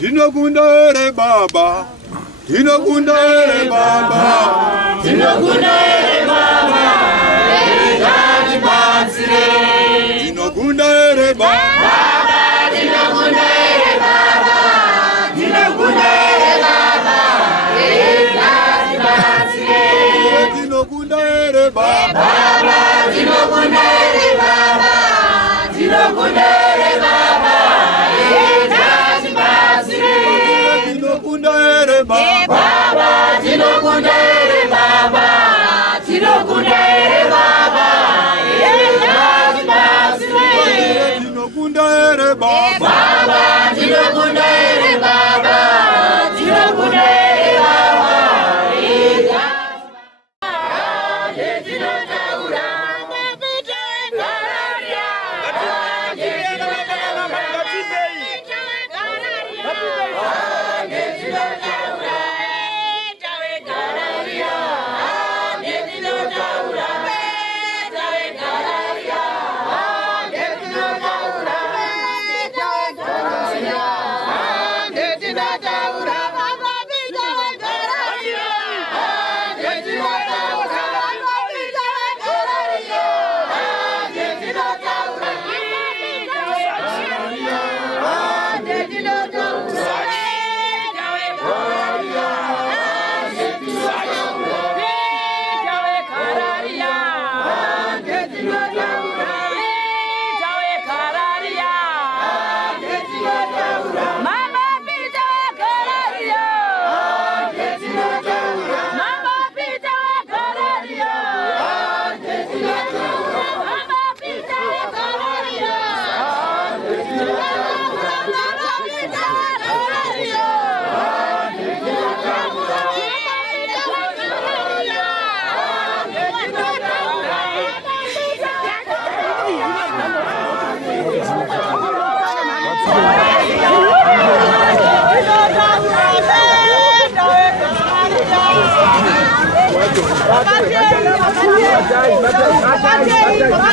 Tinokunda baba. Tinokunda baba. Tinokunda baba. Ejati bansire. Tinokunda baba. Tinokunda baba. Tinokunda baba. Ejati bansire. Tinokunda baba. Tinokunda baba. Tinokunda baba. Ejati bansire. Tinokunda baba. Tinokunda baba. Tinokunda baba. Ejati bansire. Tinokunda baba. Tinokunda baba. Tinokunda baba.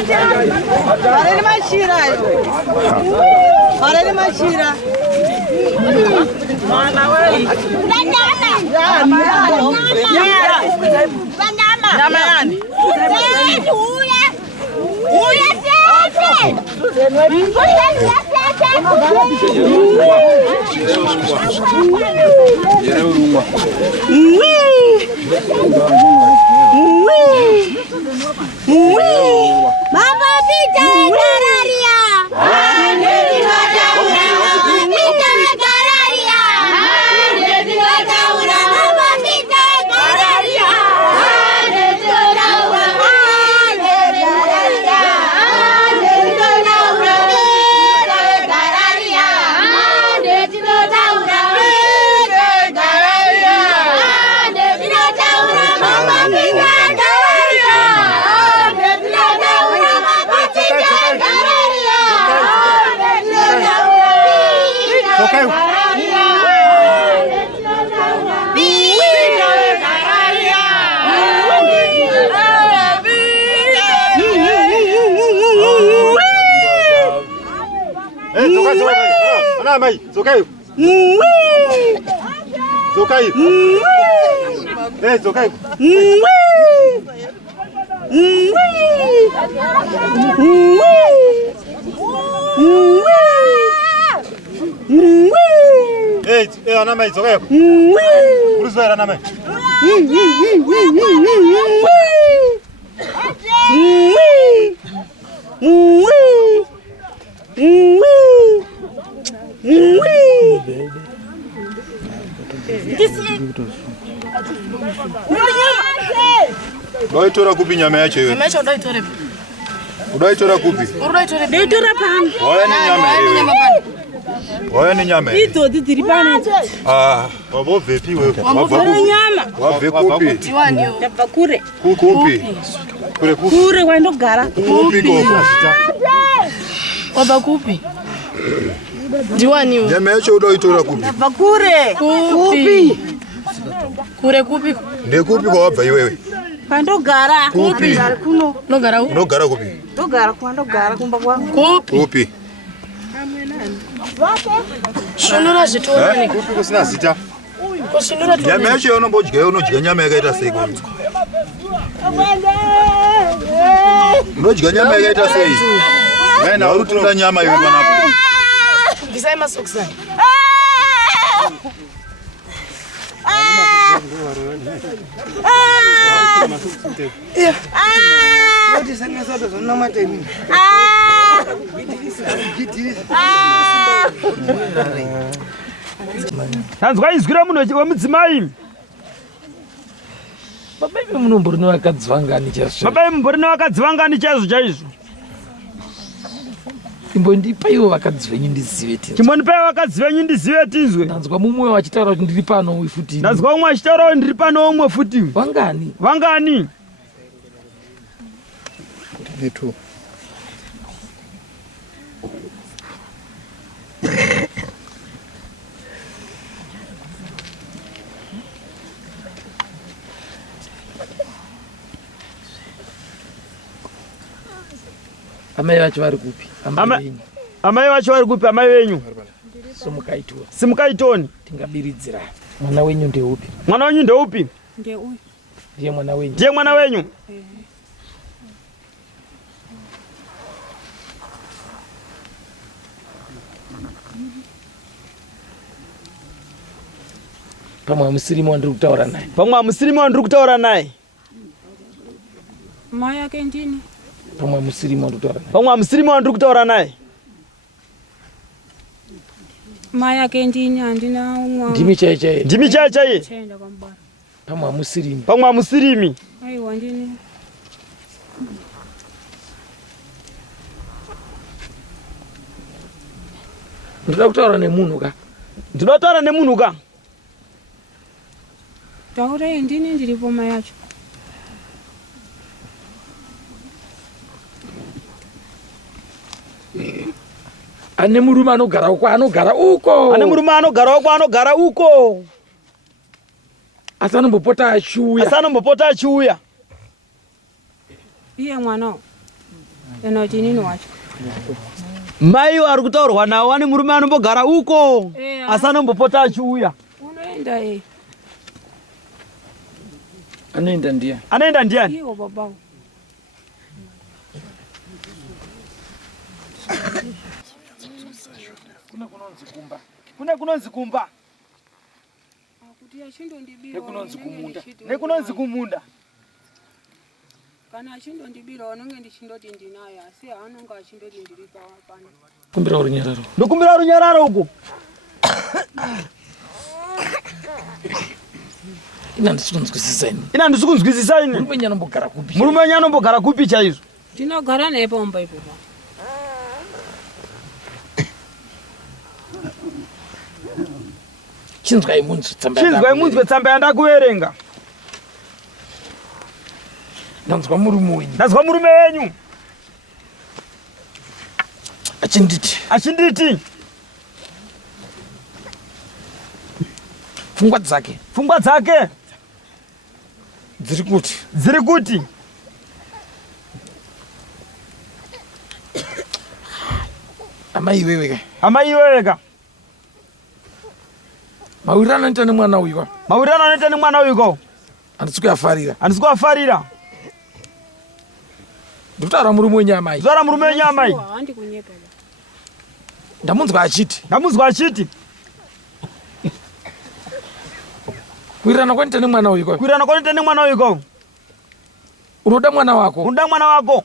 Varoi mashira. Varoi mashira. Mwana wewe. Nyama yani? Uya tete. Baba pita kararia. Mai, zokai. Zokai. Zokai. Ana mai, zokai. Bruce ana mai. Doitora kupi nyama yache wewe. Nyama doitora. Udoitora kupi? Udoitora. Doitora pan. Oya ni nyama wewe. Oya ni nyama. Ito ditiri pan. Babo vepi wewe. Babo nyama. Wapi kupi? Tiwani yo. Tapakure. Kupi. Kure kupi. Kure wendo gara. Kupi koko. Baba kupi. Diwani yo. Nyama yache udoitora kupi? Tapakure. Kupi. Kure kupi. Nde kupi kwa wapa wewe. Pando gara. Kupi. Kuno. No gara. No gara kupi. No gara kwando gara kumba kwa. Kupi. Shonora zvitoni. Kupi kusina zita. Kushonora toni. Nyama yacho unombodya unodya nyama yakaita sei kwanza? Unodya nyama yakaita sei? Maana urutira nyama iwe panapo. Ngisai masokisani. Tanzwa izwira muno wemudzimai. Baba imi munombori nevakadzi vangani chaizvo? Baba imi munombori nevakadzi vangani chaizvo? Imbondipaiwo vakadzi venyu ndizive tinzwe. Chimbondipaiwo vakadzi venyu ndizive tinzwe. Ndanzwa mumwe wachitaura kuti ndiri pano umwe futi. Ndanzwa umwe achitaura kuti ndiri pano umwe futi. Vangani? Vangani? Netu. Amai vacho vari kupi? Amai vacho vari kupi? Amai venyu somukaitwa simukaitoni. Tingabiridzira. Mwana wenyu ndeupi? Mwana wenyu ndeupi? Ndeuyu. Ndiye mwana wenyu? Ndiye mwana wenyu. Pamwe hamusirimo wandiri kutaura naye? Pamwe hamusirimo wandiri kutaura naye? Mai yake ndini? Pamwe hamusirimo wandiri kutaura naye? Pamwe hamusirimo wandiri kutaura naye? Mai yake ndini handina umwe. Ndimi chaiye? Ndimi chaiye? Chaenda kwambara. Pamwe hamusirimi? Pamwe hamusirimi? Aiwa ndini. Ndoda kutaura nemunhu ka? Ndoda kutaura nemunhu ka? Taura ndini ndiripo mai yacho. Ane murume anogara uko anogara uko. Ane murume anogara uko anogara uko. Asanombopota achiuya. Asanombopota achiuya. Iye mwana. Enoti nini wacho? Mai ari kutaurwa nawo ane murume anombogara uko. Asanombopota achiuya. Unoenda Anoenda ndiani? Anoenda ndiani? Iwo baba. Kunonzi kumba. Kuti achindondibira. Nekunonzi kumunda. Nekunonzi kumunda. Kana achindondibira unenge ndichindoti ndinayo asi anonga achindoti ndiri pano. Kumbira runyararo. Ndokumbira runyararo uko. Ina ndisikunzwisisa ini. Ina ndisikunzwisisa ini. Murume nyanombogara kupi? Murume nyanombogara kupi chaizvo? Ndinogara naye pamba ipo. Chinzwai munzwe tsamba. Chinzwai munzwe tsamba yandakuverenga. Ndanzwa murume wenyu. Ndanzwa murume wenyu. Achinditi. Pfungwa dzake dziri kuti amai iwewe ka mawirano anoita nemwana uyu ko handisi kuyafarira ndikutaura murume wenyu amai ndamunzwa achiti kuwirirana kwanoita nemwana uyu ko unoda mwana wako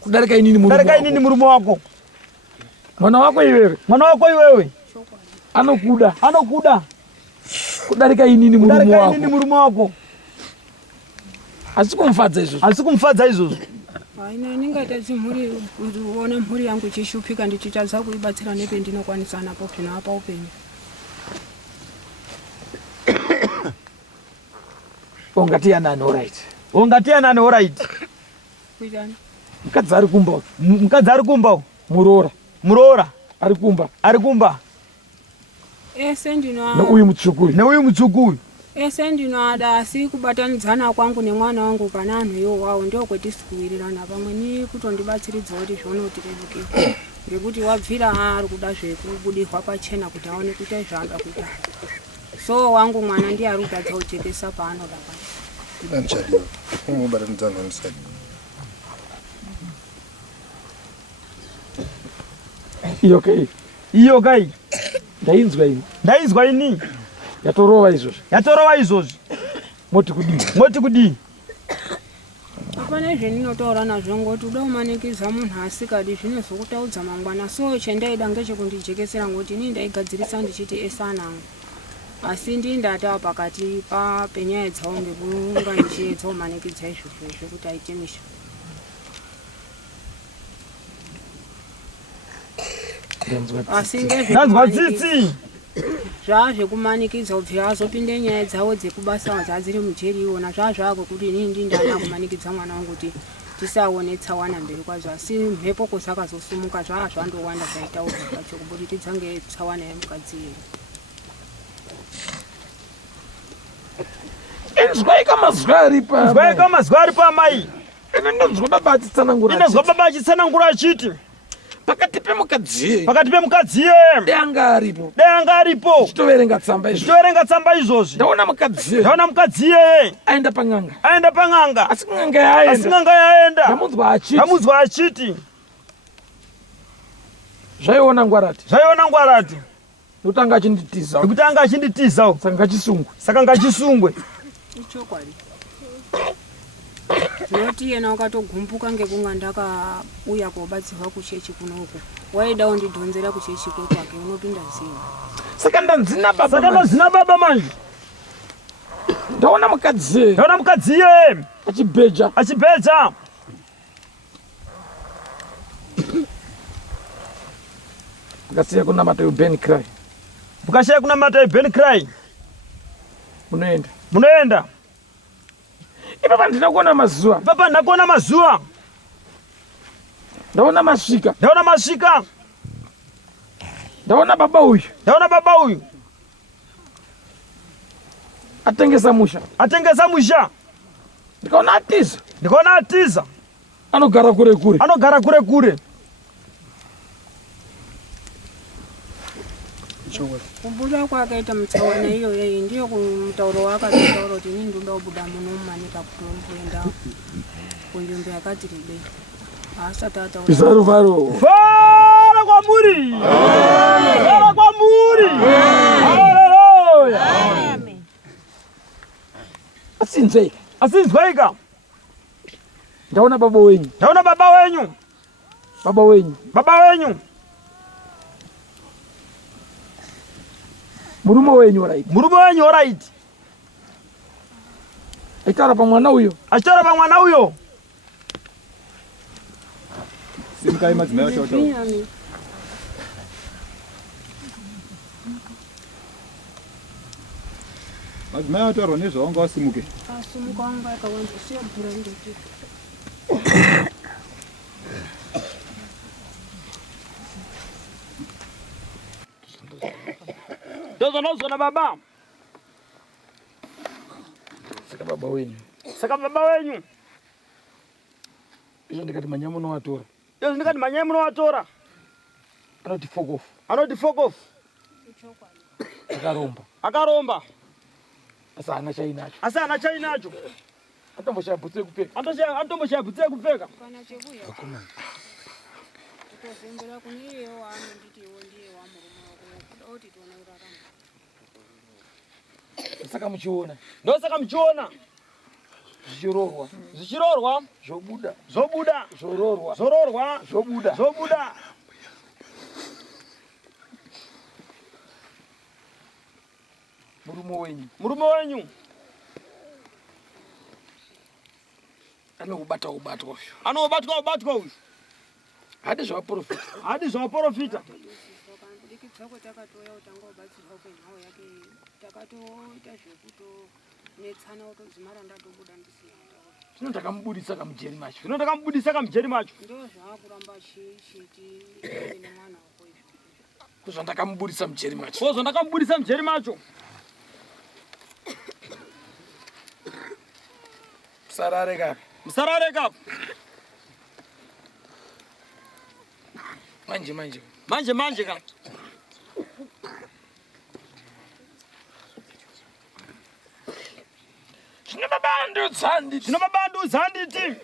kudarika inini murume wako. Mwana wako iwewe anokuda kudarika inini murume wako. Asikumfadza izvozvo. Haina ningaita zimhuri uona mhuri yangu ichishupika ndichitadza kuibatsira nependinokwanisa napo pino apa upenyu. Ongati anani alright. Kuitani? Mukadzi ari kumba. Muroora. Ari kumba. Ese ndinoa. Neuyu mutsvuku. Ese ndinoada asi kubatanidzana kwangu nemwana wangu kana anhu iwo wawo ndio kwetisi kuwirirana pamwe ni kutondibatsiridza kuti zvono tirebuke. ngekuti wabvira ari kuda zvekubudirwa pachena kuti aone kuita zvaanoda kuita. So wangu mwana ndiye ari kutadza kujekesa paanoda pacho. Anchadiwa. Umubatanidza namusadi. Iyo kai. Ndainzwa ini. Yatorova izvozvi. Moti kudini. Apana zveninotaura nazvo ngoti uda kumanikiza munhu asikadi zvinozokutaudza mangwana. So chendaida ngechekundijekesera ngoti ini ndaigadzirisa ndichiti esanangu. Asi ndindata pakati penyaya dzawo ngekunga ndichiedza kumanikidza izvozvo kuti aite misha. Asi Nanzwa tsitsi. Zvazvekumanikidza kubvira azopinde nyaya dzawo dzekubasa dzadziri mujeri iwona zvazvakwekuti inini ndindada kumanikidza mwana wangu kuti tisaone tsawana mberi kwazvo. Asi mhepo kusakazosumuka zvazvandowanda zvaitaurwa pacho kubudikidza ngetsawana yemukadzi iyeyo. Inzwai kamazwa ari pamai. Inonzwa baba achitsanangura achiti pakati pemukadziye danga aripo chitoverenga tsamba izvozvi ndaona mukadziye aenda pang'anga asi ng'anga yaenda ndamunzwa achiti zvaiona ngwarati nokutanga achinditiza saka ngachisungwe. Ichokwadi. Noti yena wakatogumbuka ngekunga ndakauya kobatsirwa kuchechi kunoku. Waida undidhonzera kuchechi kwake unopinda ziwa. Saka ndanzina baba manje. Ndaona mukadziye achibheja. Mukasiya kunamata Ben Cry. Munoenda. Papa ndinakuona mazuva. Ndaona masvika. Ndaona baba uyu. Atengesa musha. Ndikaona atiza. Anogara kure. Kubuda kwakaita mutsawana iyoyo ndiyo kumutauro wakataura kuti inini ndoda kubuda muno mumanika kuenda kunzvimbo yakati rebei. Asati ataura. Vara kwamuri. Haleluya. Asinzweika. Ndaona baba wenyu. Murume wenyu right. Achitara pa mwana uyo. Simkai madzimai wacho. Madzimai wataurwa nezvawanga wasimuke. Asimuka wanga akawanza siya bhura ndoti. Ndozonozona baba. Saka baba wenyu. Izvo ndikati manyamuno watora. Anoti fuck off. Akaromba. Asi hana chainacho. Atomboshaya bhutsu yekupfeka. Kana chekuya. Kutozembera kune iyeyo waanonditi iwo ndiye wamurume wako. Oti tona urarama. Ndosaka muchiona. Zvichirorwa. Zvobuda. Zororwa. Zvobuda. Murume wenyu. Anobatwa uyu. Hadi zvawaprofita. Ndikitsako takatoya utanga ubatsirwa kwenhau yake takatoita zvekuto netsana utodzimara ndatobuda ndisiya. Zvino ndakamubudisa kamujeri macho. Ndo zvaakuramba chiti nemwana wako izvo. Kuzvandakamubudisa mujeri macho. Musarare kapo. Manje ka. Tino mabandu zanditi.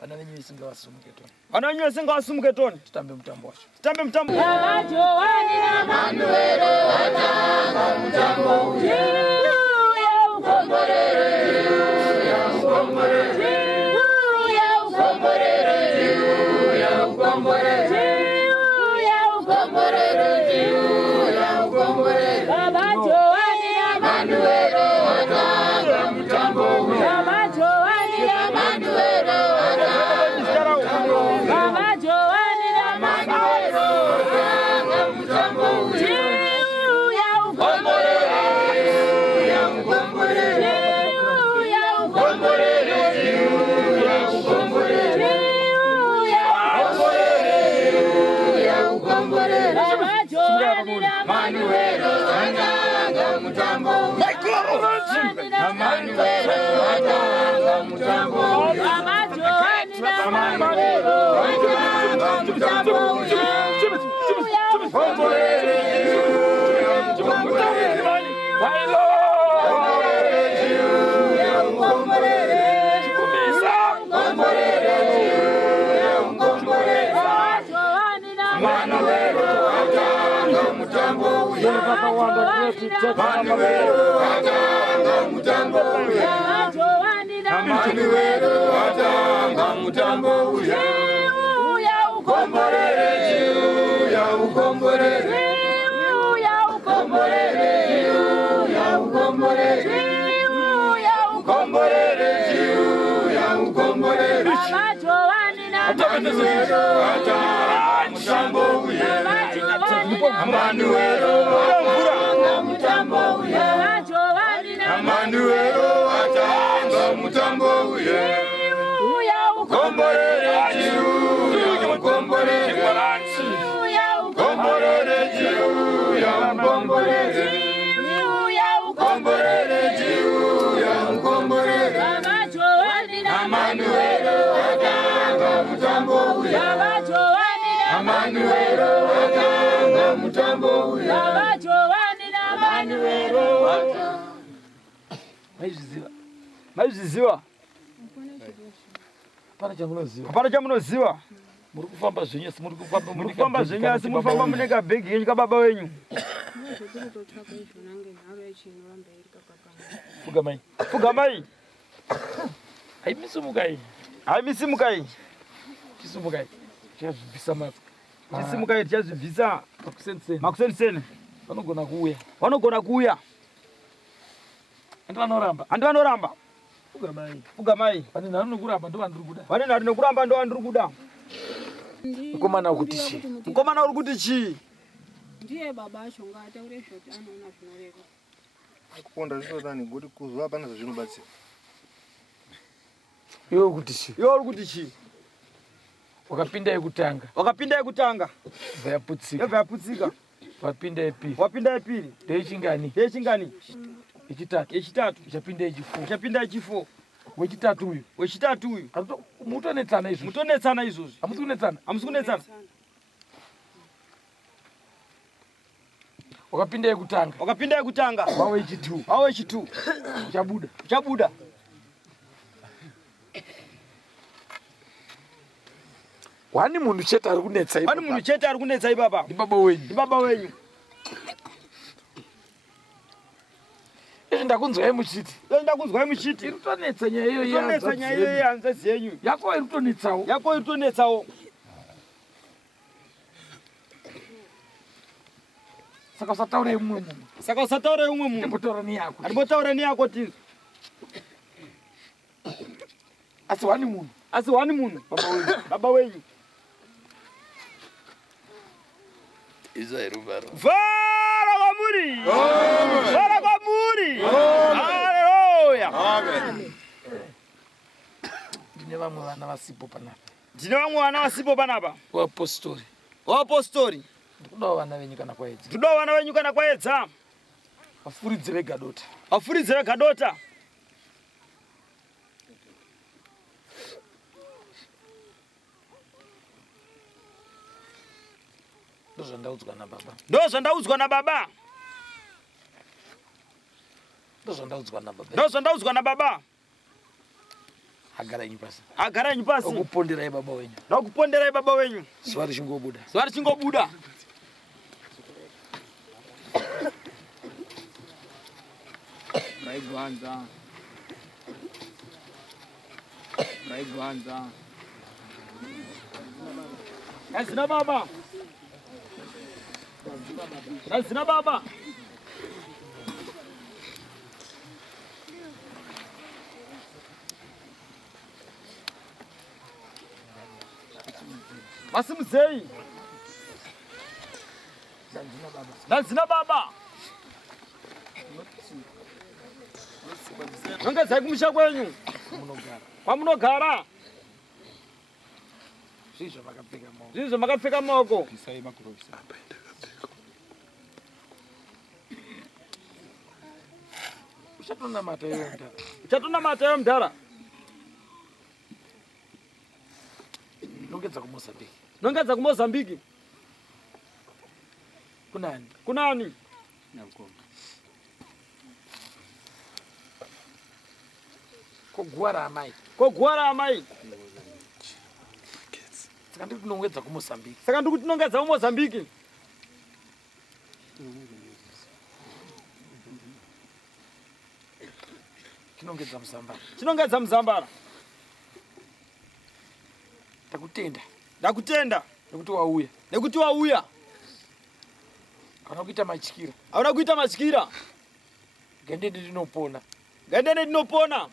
Wananywe singa wasumuke toni. Wananywe singa wasumuke toni. Tutambe mtambo wacho. Tutambe mtambo. Joani na Manuelo atanga mtambo. Ya ukomborere. Ya ukomborere. Ya ukomborere. Ya ukomborere. Ya ukomborere. Ya ukomborere. Baba Joani na Manuelo atanga mtambo. Baba Joani na Manuelo. Baba Joani na Manuelo atanga mtambo. Ya ukomborere. Ya ukomborere. Ya ukomborere. Ya ukomborere. Ya ukomborere. Baba Joani na Manuelo atanga mtambo. Na Manuelo atanga mtambo. Baba Joani na Manuelo atanga mtambo. Ya ukomborere. Ya ukomborere. Ya ukomborere. Ya ukomborere. Baba Joani na Manuelo atanga mtambo. Manuelo atanga mtambo. Baba Joani na Manuelo atanga mtambo. Ya ukomborere. Ya ukomborere. Ya ukomborere. Ya ukomborere. Ya ukomborere. Ya ukomborere. Baba Joani na Manuelo atanga mtambo. Baba Joani na Manuelo atanga mtambo. Baba Joani na Manuelo atanga mtambo. Ya ukomborere. Ya ukomborere. Ya ukomborere. Ya ukomborere. Ya ukomborere. Ya ukomborere. Baba Joani na Manuelo atanga mtambo. Baba Joani na Manuelo atanga mtambo. Baba Joani na Manuelo atanga. Maiziziwa. Hapana chamunoziwa. Hapana chamunoziwa. Muri kufamba zvenyasi, muri kufamba muri kufamba muneka bhegi yenyu kababa wenyu. Fugamai. Fugamai. Haimisimukai. Haimisimukai. Chisumukai. Chazvibvisa mafu. Chisumukai chazvibvisa makusensene. Vanogona kuuya. Vanogona kuuya. Andivanoramba. Fugamai. Vane nharo nokuramba ndo vandiri kuda. Vane nharo nokuramba ndo vandiri kuda. Mukomana uri kuti chii? Mukomana uri kuti chii? Ndiye baba acho ngataure zvoti anoona zvinoreva. Kuponda zvisodani ngoti kuzwa hapana zvazvinobatsira. Iwe uri kuti chii? Iwe uri kuti chii? Wakapinda yekutanga. Wakapinda yekutanga. Vayaputsika. Vayaputsika. Wapinda yepiri. Wapinda yepiri. Ndeyechingani. Ndeyechingani. Yechitatu. Yechitatu. Ichapinda yechifo. Ichapinda yechifo. Wechitatu uyu. Wechitatu uyu. Mutonetsana izvozvi. Mutonetsana izvozvi. Hamusi kunetsana. Hamusi kunetsana. Wakapinda yekutanga. Wakapinda yekutanga. Wawechitu. Wawechitu. Uchabuda. Uchabuda. Wani munhu chete ari kunetsa ipapa. Wani munhu chete ari kunetsa ipapa. Ndi baba wenyu. Ndi baba wenyu. Ndakunzwai muchiti. Ndakunzwai muchiti. Iri kutonetsa nyaya iyo yanza. Kutonetsa nyaya iyo yanza zenyu. Yako iri kutonetsawo. Yako iri kutonetsawo. Saka usataure umwe munhu. Saka usataure umwe munhu. Ndimbotaura neyako. Ndimbotaura neyako tiri. Asi wani munhu. Asi wani munhu. Baba wenyu. Baba wenyu. Izairu varo. Vara kwamuri. Vara kwamuri. Haleluya. Amen. Ndine vamwe vana vasipo panapa. Ndine vamwe vana vasipo panapa. Wapostori. Wapostori. Ndikudawo vana venyu kana kwaedza. Ndikudawo vana venyu kana kwaedza. Vafuridze vegadota. Vafuridze vegadota. Ndozvandaudzwa na baba. Ndozvandaudzwa na baba. Ndozvandaudzwa na baba. Ndozvandaudzwa na baba. Agara nyipasi. Agara nyipasi. Okuponderai baba wenyu. Ndakuponderai baba wenyu. Zuva richingobuda. Zuva richingobuda. Raigwanza. Raigwanza. Hazina baba. Hazina baba. Basi mzee. Hazina baba. Nongezai kumusha kwenyu. Kwa munogara. Zvizo makapfeka maoko. Uchatonamata iyo mdhara. Nongedza kuMozambique. Nongedza kuMozambique. Kunani? Kunani? Kogwara amai. Kogwara amai. Saka ndikuti nongedza kuMozambique. Saka ndikuti nongedza kuMozambique. Chinongedza Muzambara. Chinongedza Muzambara. Ndakutenda. Ndakutenda. Nekuti wauya. Nekuti wauya. Hauna kuita matyikira. Hauna kuita matyikira. Gendende ndinopona. Gendende ndinopona.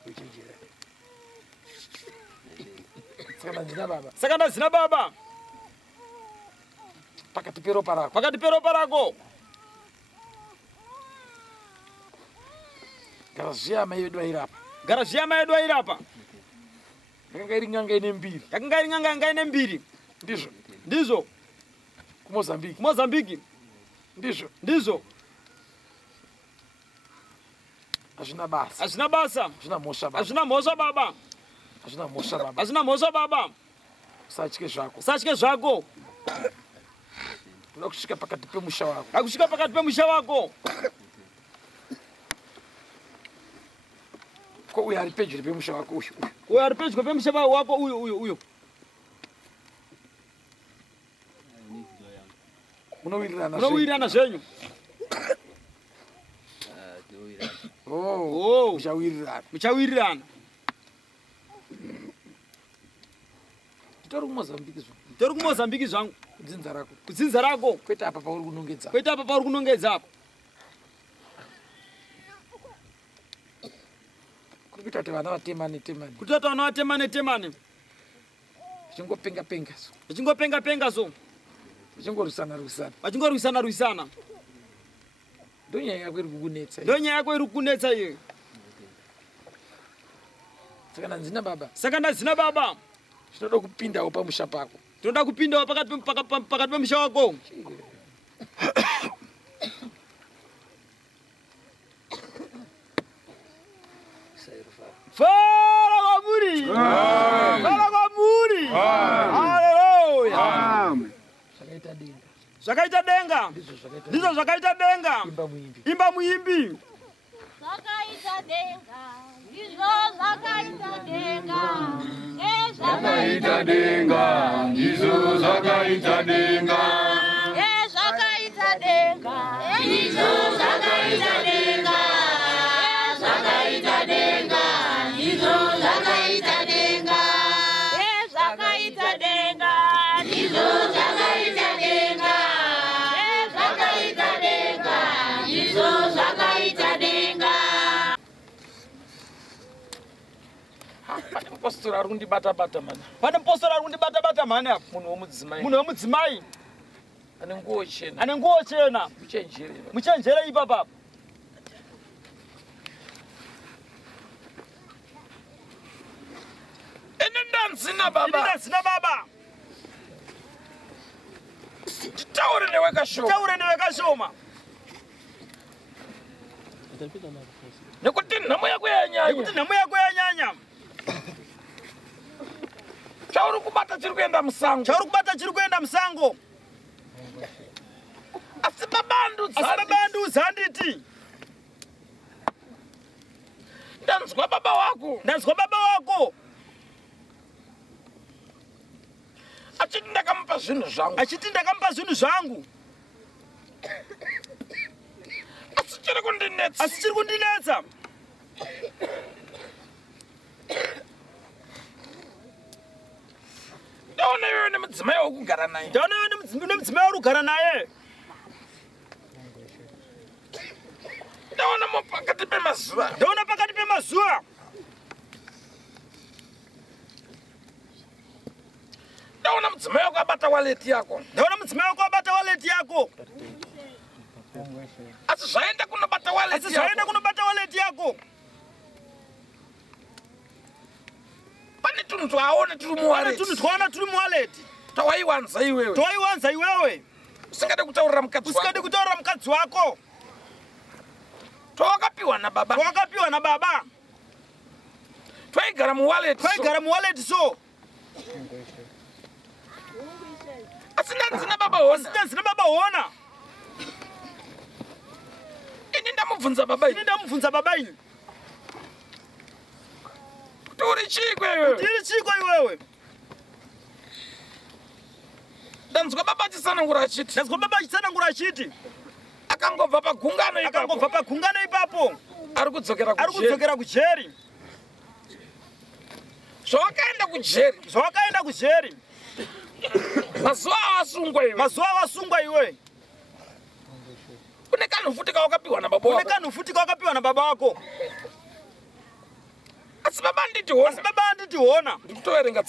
Saka ndazina baba. Saka ndazina baba. Pakati peropa rako. Pakati peropa rako. Garaji yamai yedu airapa. Garaji yamai yedu airapa. Yakanga iri ng'anga ine mbiri. Yakanga iri ng'anga ine mbiri. Ndizvo. Ndizvo. KuMozambique. KuMozambique. Ndizvo. Ndizvo. Hazvina basa. Hazvina basa. Hazvina mhosva baba. Hazvina mhosva baba. Hazvina mhosva baba. Hazvina mhosva baba. Usatye zvako. Usatye zvako. Unoda kusvika pakati pemusha wako. Akusvika pakati pemusha wako. Ko uyo ari pedyo pemusha wako uyu. Uyo ari pedyo pemusha wako uyu. Unowirirana zvenyu. Oh, muchawirirana. Muchawirirana. Tori kuMozambique zvangu. Tori kuMozambique zvangu. Kudzinza rako. Kudzinza rako. Kwete apa pauri kunongedza. Kwete apa pauri kunongedza apa. Kuita kuti vana vatemane temane. Kuita kuti vana vatemane temane. Vachingopenga penga so. Vachingopenga penga so. Vachingorwisana rwisana. Vachingorwisana rwisana. Ndo nyaya yako iri kukunetsa. Ndo nyaya yako iri kukunetsa iyo. Saka ndazina baba. Saka ndazina baba. Tinoda kupindawo pamusha pako. Tinoda kupindawo pakati pemusha wako. Fala kwamuri. Fala kwamuri. Haleluya. Zvakaita denga. Zvakaita denga. Ndizvo zvakaita denga. Imba muimbi. Imba muimbi. Zvakaita denga. Ndizvo zvakaita denga. Zvakaita denga. Ndizvo zvakaita denga. Zvakaita denga. Ndizvo zvakaita denga. Zvakaita denga. Ndizvo zvakaita denga. Zvakaita denga. Ndizvo zvakaita denga. Zvakaita denga. Ndizvo zvakaita denga. Pane mupostori ari kundibata-bata mana. Pane mupostori ari kundibata-bata mana apa. Munhu womudzimai. Munhu womudzimai. Ane nguo chena. Ane nguo chena. Muchenjere. Muchenjere ipapa. Ene ndanzina baba. Ine ndanzina baba. Taure newe kashoma. Taure newe kashoma. Nekuti nhamo yako yanyanya. Nekuti nhamo yako yanyanya. Chauri kubata chiri kuenda musango. Chauri kubata chiri kuenda musango. Asibabandu zanditi. Ndanzwa baba wako. Achiti ndakampa zvinhu zvangu. Asichiri kundinetsa. Ndaona iwe nemudzimai wokugara naye. Ndaona pakati pemazuva. Ndaona mudzimai wako abata wallet yako. Asi zvaenda kunobata wallet yako. Pane tunhu twaona turi muwallet. Tawaiwanza iwewe. Usingade kutaurira mukadzi wako. Twawakapiwa na baba. Twaigara muwallet so. Asina nzina baba ona. Ini ndamubvunza baba ini. Turi chikwe iwewe. Ndanzwa baba achisana achiti. Akangobva pagungano ipapo. Ari kudzokera kujeri. Zvawakaenda kujeri. Mazuva awasungwa iwe. Kune kanhu futi kawakapiwa na baba wako. Asi baba anditiona. Ndikutoverenga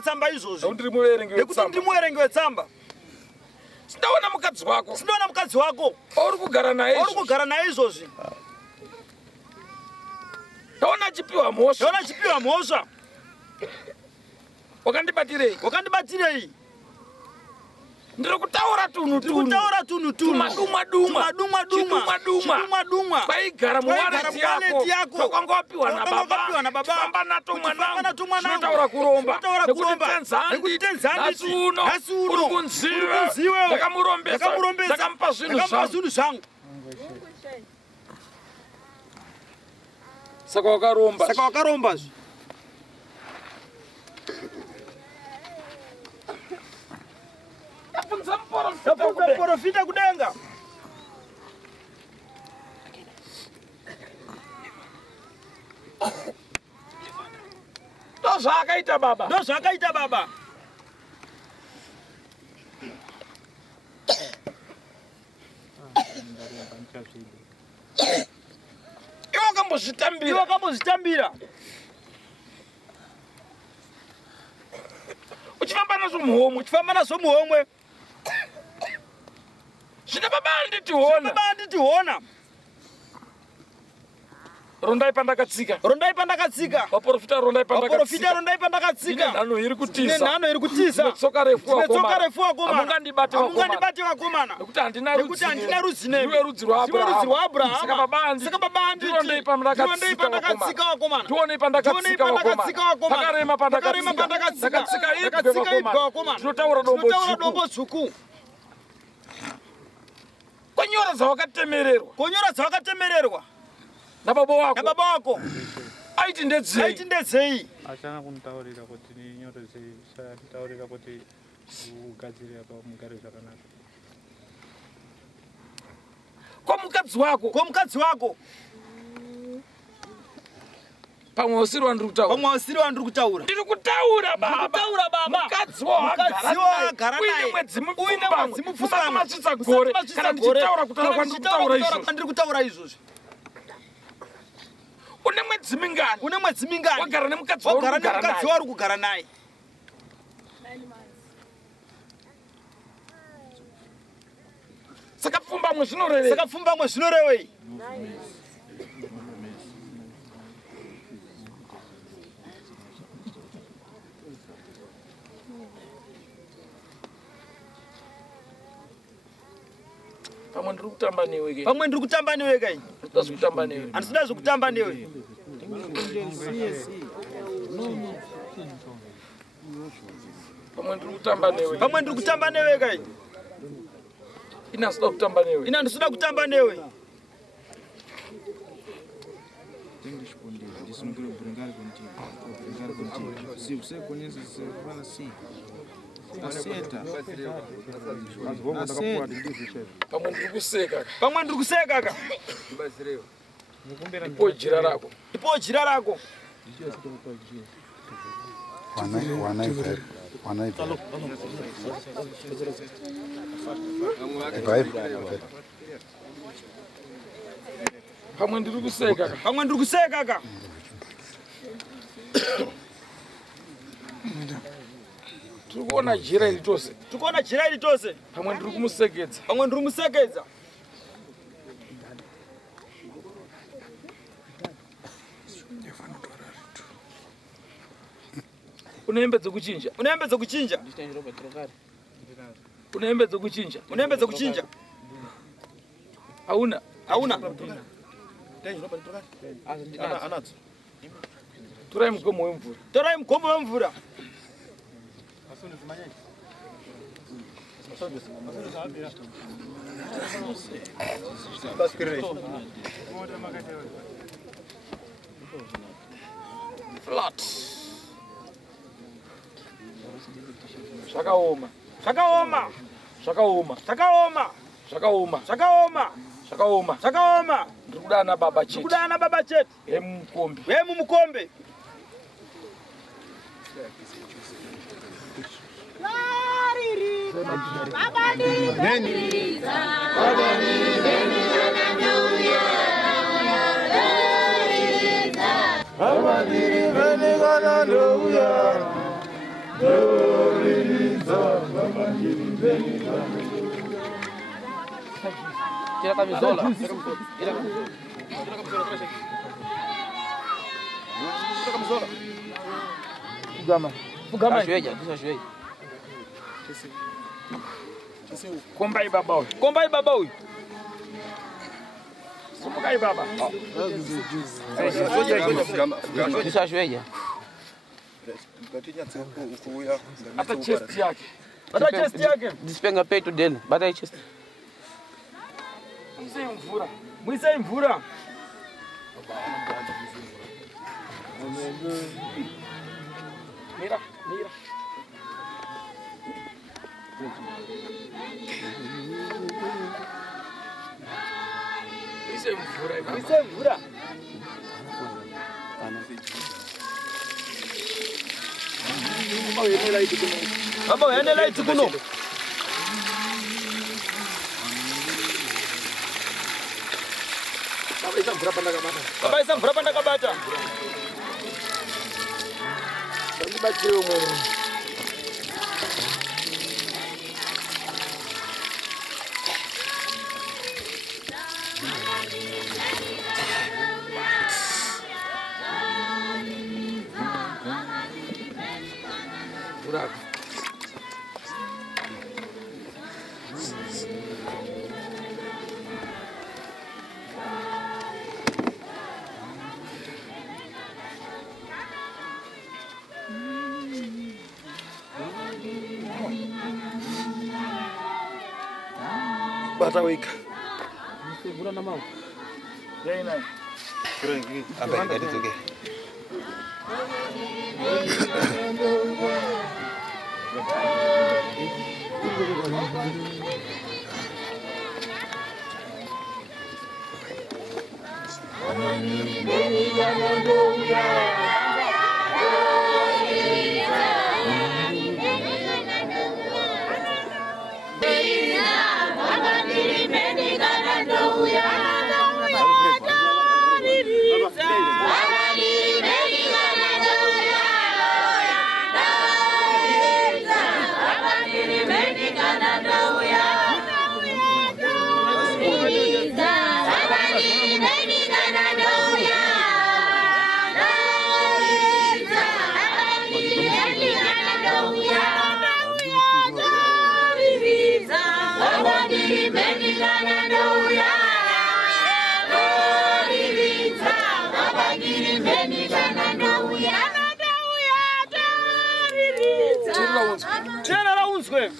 tsamba izvozvi. Nekuti ndiri muverengi wetsamba. Sindaona mukadzi wako. Uri kugara naye izvozvi. Ndaona achipiwa mhosva. Wakandibatirei. Ndiri kutaura tunhu. Tumaduma. Kwaigara muwallet yako. Kwakanga wapiwa na baba. Famba nato mwanangu. Zvinotaura kuromba. Nekuti tenzanditi. Nhasi uno. Uri kunziwe. Ndakamurombesa. Ndakamupa zvinhu zvangu. Saka wakaromba. Ndaprofita kudenga. Ndozvaakaita baba. Iwo wakambozvitambira. Uchifamba nazo muhomwe. Zvino baba anditiona. Rondai pandakatsika. Vaprofita rondai pandakatsika. Nhanho iri kutisa. Tsoka refu wakomana. Hamungandibate wakomana. Nekuti handina rudzi nemi. Iwe rudzi rwaAbrahama. Saka baba anditi. Rondai pandakatsika wakomana. Pakarema pandakatsika. Ndakatsika ibwe wakomana. Tinotaura dombo tsvuku. Konyora dzawakatemererwa. Na baba wako. Aiti ndedzei. Achana kunitaurira kuti ninyorese taurira kuti ugadzire apa mugare zvakanaka. Kwa mukadzi wako. Pamwe usiri wandiri kutaura. Ndiri kutaura baba. Mukadzi wagara naye. Uine mwedzi mupfumbamwe. Matsitsa gore. Kana ndichitaura kutaura izvozvi. Une mwedzi mingani. Wagara nemukadzi wari kugara naye. Saka pfumbamwe zvinorevei. Pamwe ndiri kutamba newe kai. Handisina zvekutamba newe. Pamwe ndiri kutamba newe kai. Inasuda kutamba newe. Inasuda kutamba newe. Se você conhece, você fala assim. Aceita. Pamwe ndiri kuseka. Pamwe ndiri kuseka kaka. Ipo jira rako. Ipo jira rako. Pamwe ndiri kuseka. Pamwe ndiri kuseka kaka. Tukuona jira ili tose. Tukuona jira ili tose. Pamwe ndiri kumusekedza. Pamwe ndiri kumusekedza. Unaembedza kuchinja. Unaembedza kuchinja. Unaembedza kuchinja. Unaembedza kuchinja. Hauna. Hauna. Torai mgomo wemvura. Torai mgomo wemvura. Flat. Shakaoma. Shakaoma. Shakaoma. Shakaoma. Shakaoma. Shakaoma. Shakaoma. Shakaoma. Ndikudana baba chetu. Ndikudana baba chetu. Emukombe. Emukombe. Tira a camisola. Fugama. Ajoelha. Kombai baba huyu. Kombai baba huyu. Kombai baba. Ajoelha. Hata chest yake. Hata chest yake. Despenga peito dele. Bata aí chest. Mwise mvura. Mwise mvura. Mira, mira. Mwise mvura. Mwise mvura. Baba uyenela iti kuno. Baba isa mvura panda kabata. Baba isa mvura panda kabata. Ndibatsire umwe. Buraco. Bata wika. Segura na mão. E aí, Nai?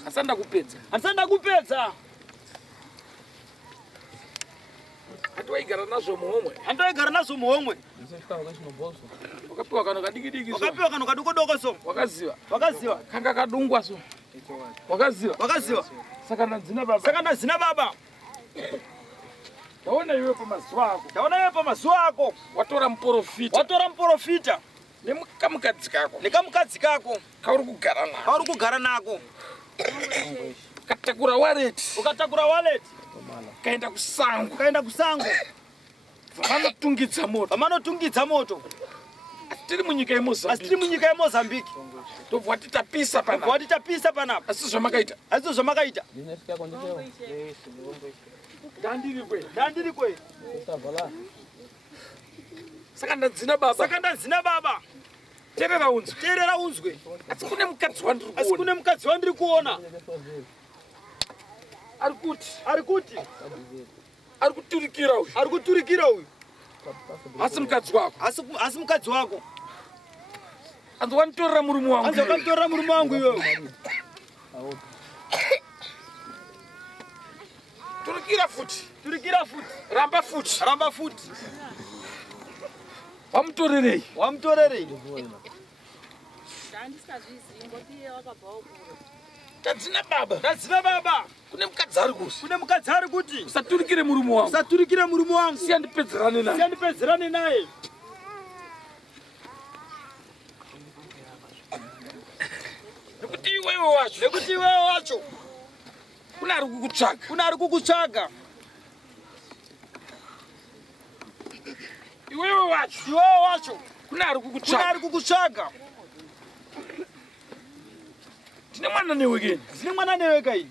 Asanda kupedza. Asanda kupedza. Atuwaigara nazo muhomwe. Andoigara nazo muhomwe. Wakapiwa kano kadiki-diki so. Wakapiwa kano kadukodoko so. Wakaziwa. Wakaziwa. Kanga kadungwa so. Wakaziwa. Wakaziwa. Sakana zina baba. Sakana zina baba. Taona iwe pa mazuwa ako. Taona iwe pa mazuwa ako. Watora mporofita. Watora mporofita. Nekamukadzi kako. Nekamukadzi kako. Kauri kugara nako. Kauri kugara nako. Ukatakura wallet. Ukatakura wallet. Kaenda kusango. Kaenda kusango. Vanotungidza moto. Vanotungidza moto. Tiri munyika yeMozambique. Asitiri munyika yeMozambique. Tobva titapisa panapa. Tobva titapisa panapa. Asi zvamakaita. Asi zvamakaita. Dandiri kwe. Saka ndadzina baba. Saka ndadzina baba. Terera unzwe. Terera unzwe. Asi kune mukadzi wandiri kuona. Asi kune mukadzi wandiri kuona. Ari kuti. Ari kuturikira uyu. Ari kuturikira uyu. Asi mukadzi wako. Asi mukadzi wako. Anzi wanitorera murume wangu. Anzi wanitorera murume wangu iwewe. Turikira futi. Turikira futi. Ramba futi. Ramba futi. Wamutorerei. Wamutorerei. Tadzina baba. Tadzina baba. Kune mukadzi ari kuti. Kune mukadzi ari kuti. Usaturikire murume wangu. Usaturikire murume wangu. Siyandipedzerane naye. Siyandipedzerane naye. Nekuti iwewe wacho. Nekuti iwewe wacho. Kune ari kukutsvaga. Kune ari kukutsvaga. Iwewe wacho. Iwewe wacho. Kune ari kukutsvaga. Kune ari kukutsvaga. Tine mwana newe keni. Tine mwana newe keni.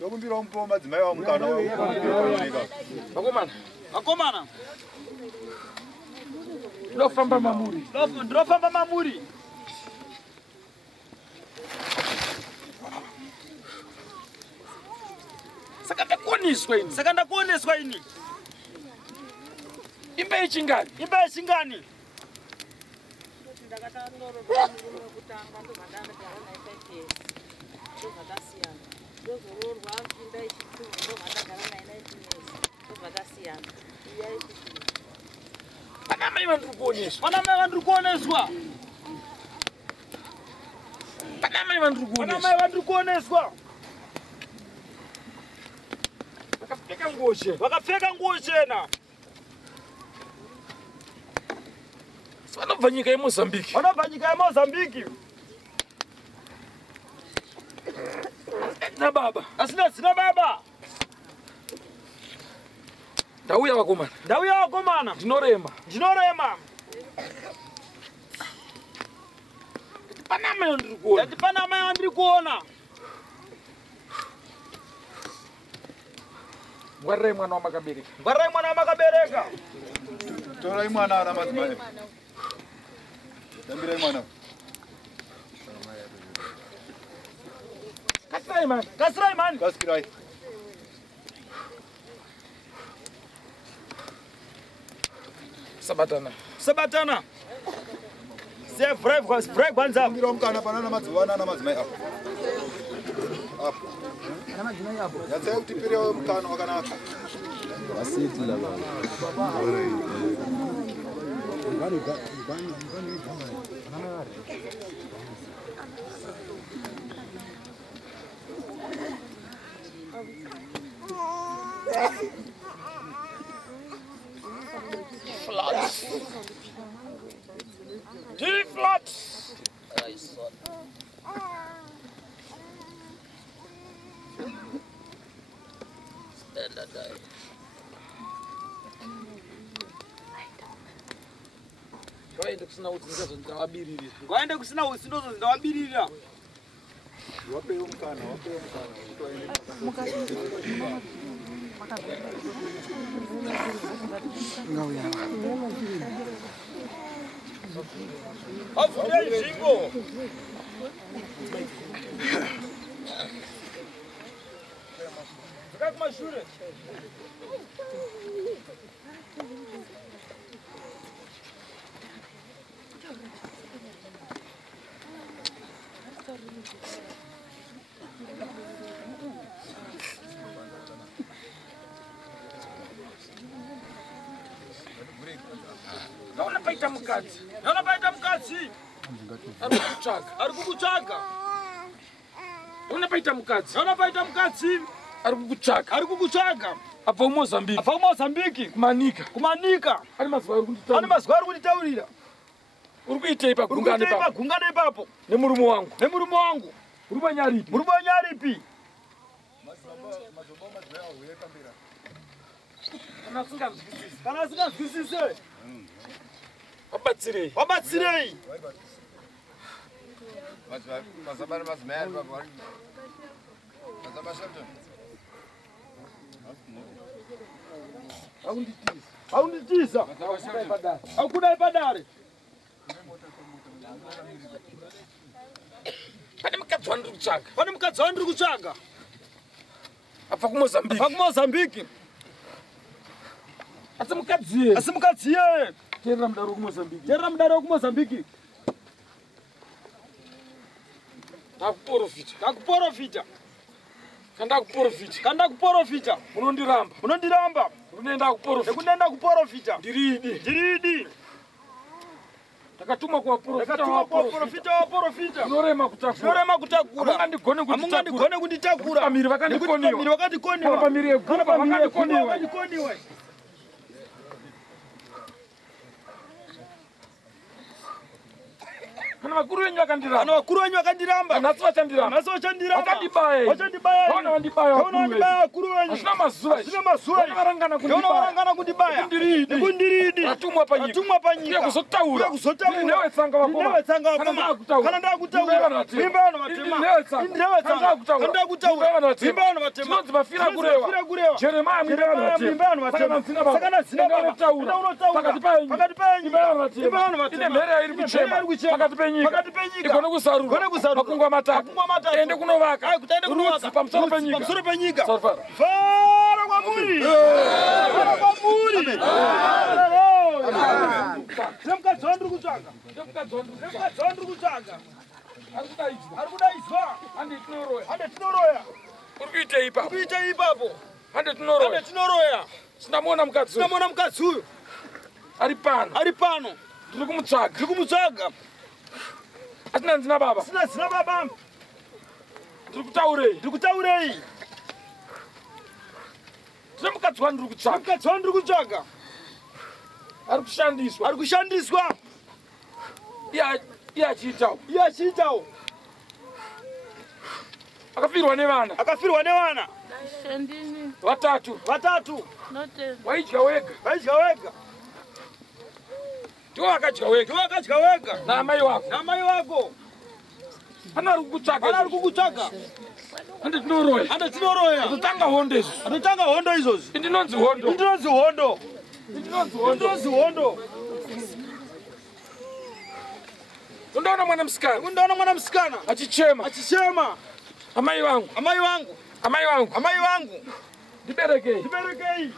Yokumbira umpo madzimai wa mukana wa Vakomana. Vakomana. Ndofamba mamuri. Ndofamba mamuri. Saka ndakuoneswa ini. Saka ndakuoneswa ini. Imba yechingani. Imba yechingani. Pana mai vandiri kuoneswa. Pana mai vandiri kuoneswa. Pana mai vandiri kuoneswa. Pana mai vandiri kuoneswa. Vakapfeka nguo chena. Vakapfeka nguo chena. Vanobva nyika yeMozambique. Vanobva nyika yeMozambique. Na baba. Asina zina baba. Ndauya vakomana. Ndauya vakomana. Ndinorema. Ndinorema. Pana mai vandiri kuona. Ndati pana mai vandiri kuona. Ngwarirai mwana wamakabereka. Ngwarirai mwana wamakabereka. Torai mwana ramadzibaba. Dambirai mwana. Kasirai mani. Kasirai mani. Kasirai. Sabatana. Sabatana. Se vrei kwanza. Mbira mkana pana namadzibaba na madzimai apo. Apo. Yatsaya kuti pire mkana wakanaka. Asiti la baba. Floods. Deep floods. Ngwaende kusina utsi ndawabirira. Ngwaende kusina utsi ndawabirira. Wapewo mkana. Afuria izvingo. Kumashure. paita mukadzi. Naona paita mukadzi. Ari kukutsvaga. Naona paita mukadzi. Naona paita mukadzi. Ari kukutsvaga. Ari kukutsvaga. Abva kuMozambique. Abva kuMozambique. Kumanika. Kumanika. Ari mazuva ari kunditaurira. Ani mazuva ari kunditaurira. Uri kuitei pagungano ipapo. Pagungano ipapo. Nemurume wangu. Nemurume wangu. Uri panyaripi. Uri panyaripi. Kana asinganzwisise. Wabatsirei. Wabatsirei. Mazabara mazimai baba. Aunditiza. Akudai padare. Pane mukadzi wandiri kutsvaga. Pane mukadzi wandiri kutsvaga. Abva kuMozambique. Abva kuMozambique. Asi mukadzi. Asi mukadzi ye. Teerera mudaro kuMozambique. Teerera mudaro kuMozambique. Ndakuporofita. Ndakuporofita. Kandakuporofita. Kandakuporofita. Unondiramba. Unondiramba. Unoenda kuporofita. Nekuenda kuporofita. Ndiridi. Ndiridi. Takatumwa kuvaprofita. Kuvaprofita waprofita. Unorema kutakura. Unorema kutakura. Amungandigone kunditakura. Pamiri vakandikoniwa. Pamiri vakandikoniwa. Pamiri yeguma vakandikoniwa. Kana vakuru venyu vakandiramba. Kana vakuru venyu vakandiramba. Nhasi vachandiramba. Nhasi vachandiramba. Vakandibaya. Vachandibaya. Vaona vandibaya vakuru venyu. Hazvina mazuva. Hazvina mazuva. Vaona varangana kundibaya. Vaona varangana kundibaya. Nekundiridi. Vatumwa panyika. Vatumwa panyika. Ndiye kuzotaura. Kuzotaura. Ndiye tsanga vakoma. Ndiye tsanga vakoma. Kana ndakutaura. Imba vano vatema. Ndiye tsanga. Kana ndakutaura. Imba vano vatema. Tinonzi mafira kurewa. Jeremiah mimba vano vatema. Sakana zina unotaura. Pakati penyu. Imba vano vatema. Imba vano vatema. Ine mhere iri kuchema. Pakati penyu. Igone kusarura. Makungwa matatu. Ende kunovaka. Rudzi pamusoro penyika. Pamusoro penyika. Sarfara. Fara kwamuri. Fara kwamuri. Ndemukadzi wandiri kutsvaga. Ndemukadzi wandiri kutsvaga. Ari kudaidzwa. Hande tinoroya. Uri kuitei ipapo. Uri kuitei ipapo. Hande tinoroya. Sinamuona mukadzi. Sinamuona mukadzi uyu. Ari pano. Ari pano. Ndiri kumutsvaga. Ndiri kumutsvaga. Asina nzina baba. Asina zina baba. Ndiri kutaurei. Ndiri kutaurei. Tine mukadzi wandiri kutsvaga. Mukadzi wandiri kutsvaga. Ari kushandiswa. Ari kushandiswa. Iye achiitawo. Iye achiitawo. Akafirwa nevana. Akafirwa nevana. Vatatu. Waidya wega. Waidya wega. Ndiwo vakadya wega. Ndiwo vakadya wega. Naamai wako. Naamai wako. Pana ari kukutsvaga. Pana ari kukutsvaga. Hande tinoroya. Hande tinoroya. Atotanga hondo izvozvi. Atotanga hondo izvozvi. Ndinonzi hondo. Ndinonzi hondo. Ndinonzi hondo. Undaona mwana musikana. Undaona mwana musikana. Achichema. Achichema. Amai vangu. Amai vangu. Amai vangu. Amai vangu. Ndiberekei. Ndiberekei.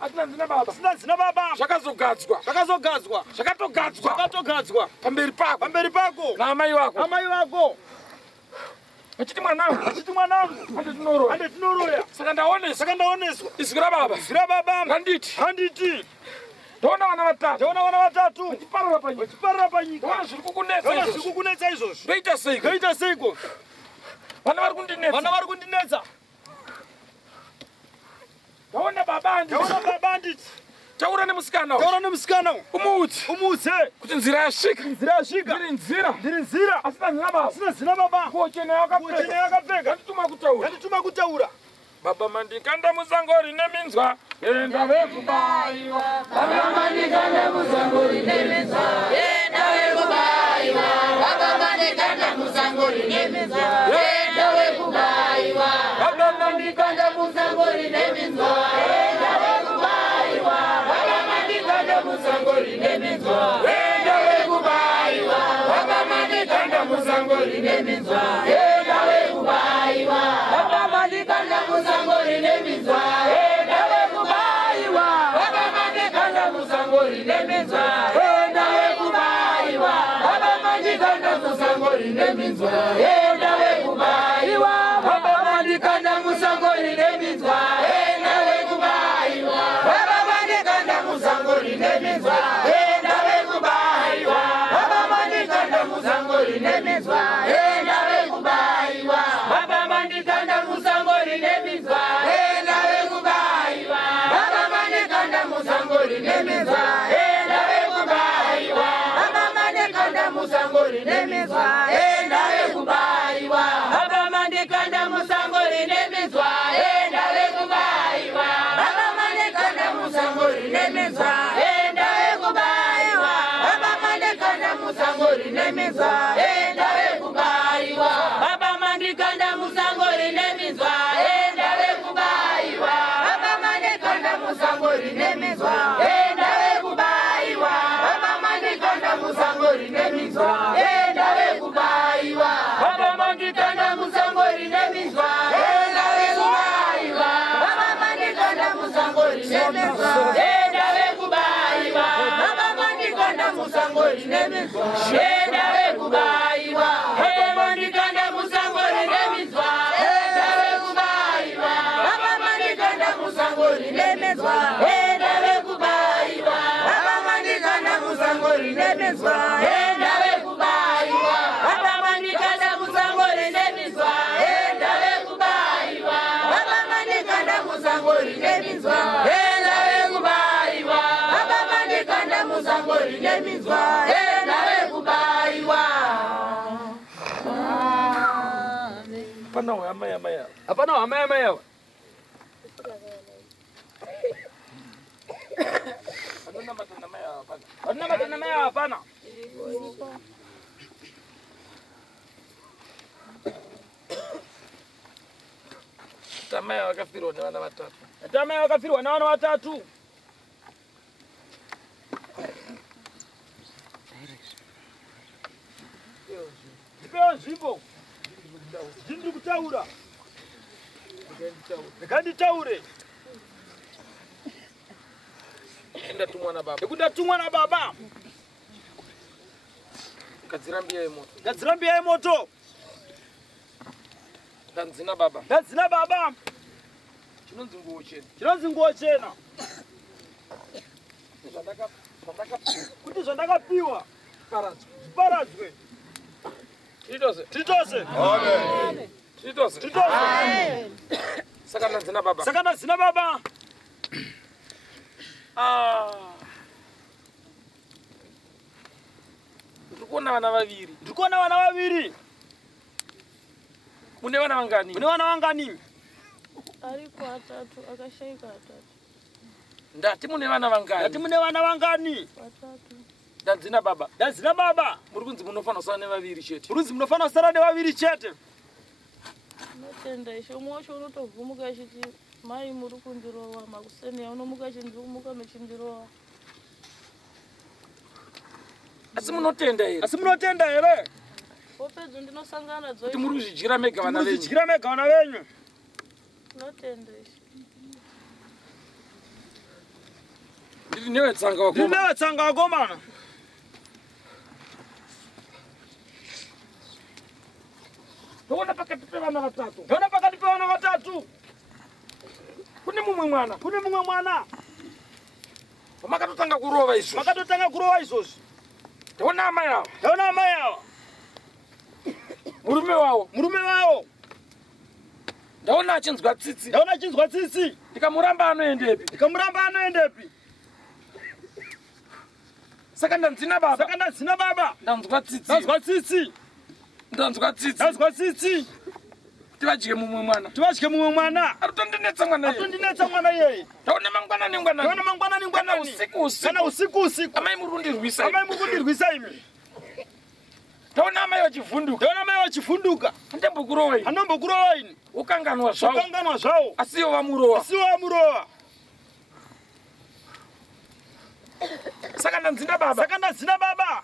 Asina nzina baba. Asina nzina baba. Zvakazogadzwa. Zvakazogadzwa. Zvakatogadzwa. Zvakatogadzwa. Pamberi pako. Pamberi pako. Naamai vako. Amai vako. Achiti mwanangu. Achiti mwanangu. Hande tinoroya. Hande tinoroya. Saka ndaoneswa. Saka ndaoneswa. Izwi rababa. Izwi rababa. Handiti. Handiti. Ndaona vana vatatu. Ndaona vana vatatu. Vachiparara panyika. Vachiparara panyika. Ndaona zviri kukunetsa Ndaona izvozvi. zviri kukunetsa izvozvi. Ndoita seiko. Ndoita seiko. Vana vari kundinetsa. Vana vari kundinetsa. Ndaona baba handiti. Ndaona baba handiti. Taura nemusikana uyu. Taura nemusikana uyu. Umudze kuti nzira yasvika. Nzira yasvika. Ndiri nzira. Ndiri nzira. Asina nzina baba. Asina nzina baba. Kochena yakapfeka. Kochena yakapfeka. Ndandituma kutaura. Ndandituma kutaura. Baba mandikanda musango rine minzwa. Enda vekubaiwa. Baba mandikanda musango rine minzwa. Enda vekubaiwa. Baba mandikanda musango rine minzwa. Enda vekubaiwa. Baba mandikanda musango rine minzwa. Enda vekubaiwa. Baba mandikanda musango rine minzwa. Enda vekubaiwa. Baba mandikanda musango rine minzwa. Enda vekubaiwa. Baba mandikanda musango rine minzwa. Enda vekubaiwa. Baba mandikanda musango rine minzwa. Enda vekubaiwa. Baba mandikanda musango rine minzwa. Enda vekubaiwa. Baba mandikanda musango rine minzwa. Enda vekubaiwa. Baba mandikanda musango rine minzwa. rineminzwa endawe kubaiwa baba mandikanda musango rineminzwa endawe kubaiwa baba mandikanda musango rineminzwa endawe kubaiwa baba mandikanda musango rineminzwa endawe kubaiwa baba mandikanda musango rineminzwa endawe kubaiwa baba mandikanda musango rineminzwa endawe kubaiwa baba mandikanda musango rineminzwa endawe kubaiwa baba mandikanda musango rineminzwa endawe kubaiwa baba mandikanda musango rineminzwa endawe kubaiwa baba mandikanda musango rineminzwa endawe kubaiwa baba mandikanda musango rineminzwa endawe kubaiwa baba mandikanda musango rineminzwa endawe kubaiwa baba mandikanda musango rineminzwa endawe kubaiwa. Hapana wamaya. Hapana wamaya. Hatuna matanamaya hapana. Tamaya wakafirwa na wana watatu. Tamaya wakafirwa na wana watatu. Ndipewa nzvimbo. Ndiri kutaura. Ndikanditaure. Ndatumwa na baba. Ndatumwa na baba. Gadzirambia moto. Ndanzina baba. Chinonzi nguo chena. Kuti zvandakapiwa paradzwe. Titose. Amen. Titose. Saka ndanzina baba. Ndikuona wana vaviri. Mune wana wangani? Ariko atatu akashaika atatu. Ndati mune wana wangani? Atatu. Ndanzina baba. Muri kunzi munofana kusara nevaviri chete. Notenda isho mwacho unotovhumuka achiti mai muri kundirowa makuseni unomuka achindivhumuka mechindirowa. Asi munotenda here? Wopedza ndinosangana dzo. Kuti muri kuzvidyira mega vana venyu. Notenda isho. Ndiri newe tsanga wakomana. Ndaona pakati pevana vatatu. Kune mumwe mwana. Vamakatotanga kurova izvozvi. Ndaona amai ava. Murume wavo. Ndaona achinzwa tsitsi. Ndikamuramba anoendepi? Saka ndanzina baba. Ndanzwa tsitsi. Kuti vadye mumwe mwana. Atondinetsa mwana iyeye. Ndaona mangwanani. Kana usiku. Amai muri kundirwisa imi. Ndaona amai vachivhunduka. Anombokurova ini. Ukanganwa zvavo. Asiyo vamurova. Saka ndanzina baba.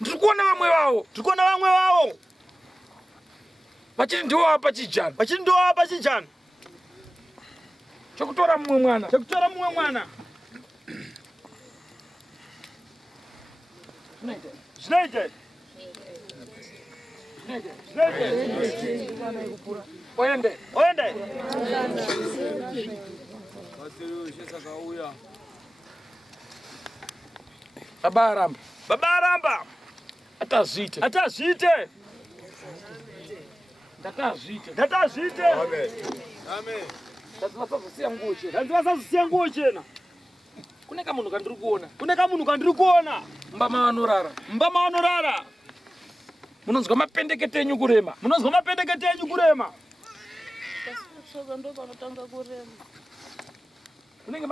Ndiri kuona vamwe vavo. Vachiri ndiwo vapa chijana. Chokutora mumwe mwana. Zvinoita. Oende. Baba aramba. Atazviite. Ndatazviite. Amen. Ndazivasazosiya nguo chena. Kune kamunhu kandiri kuona. Mbama vanorara. Munonzwa mapendekete enyu kurema. Tsoka ndo panotanga kurema. Munenge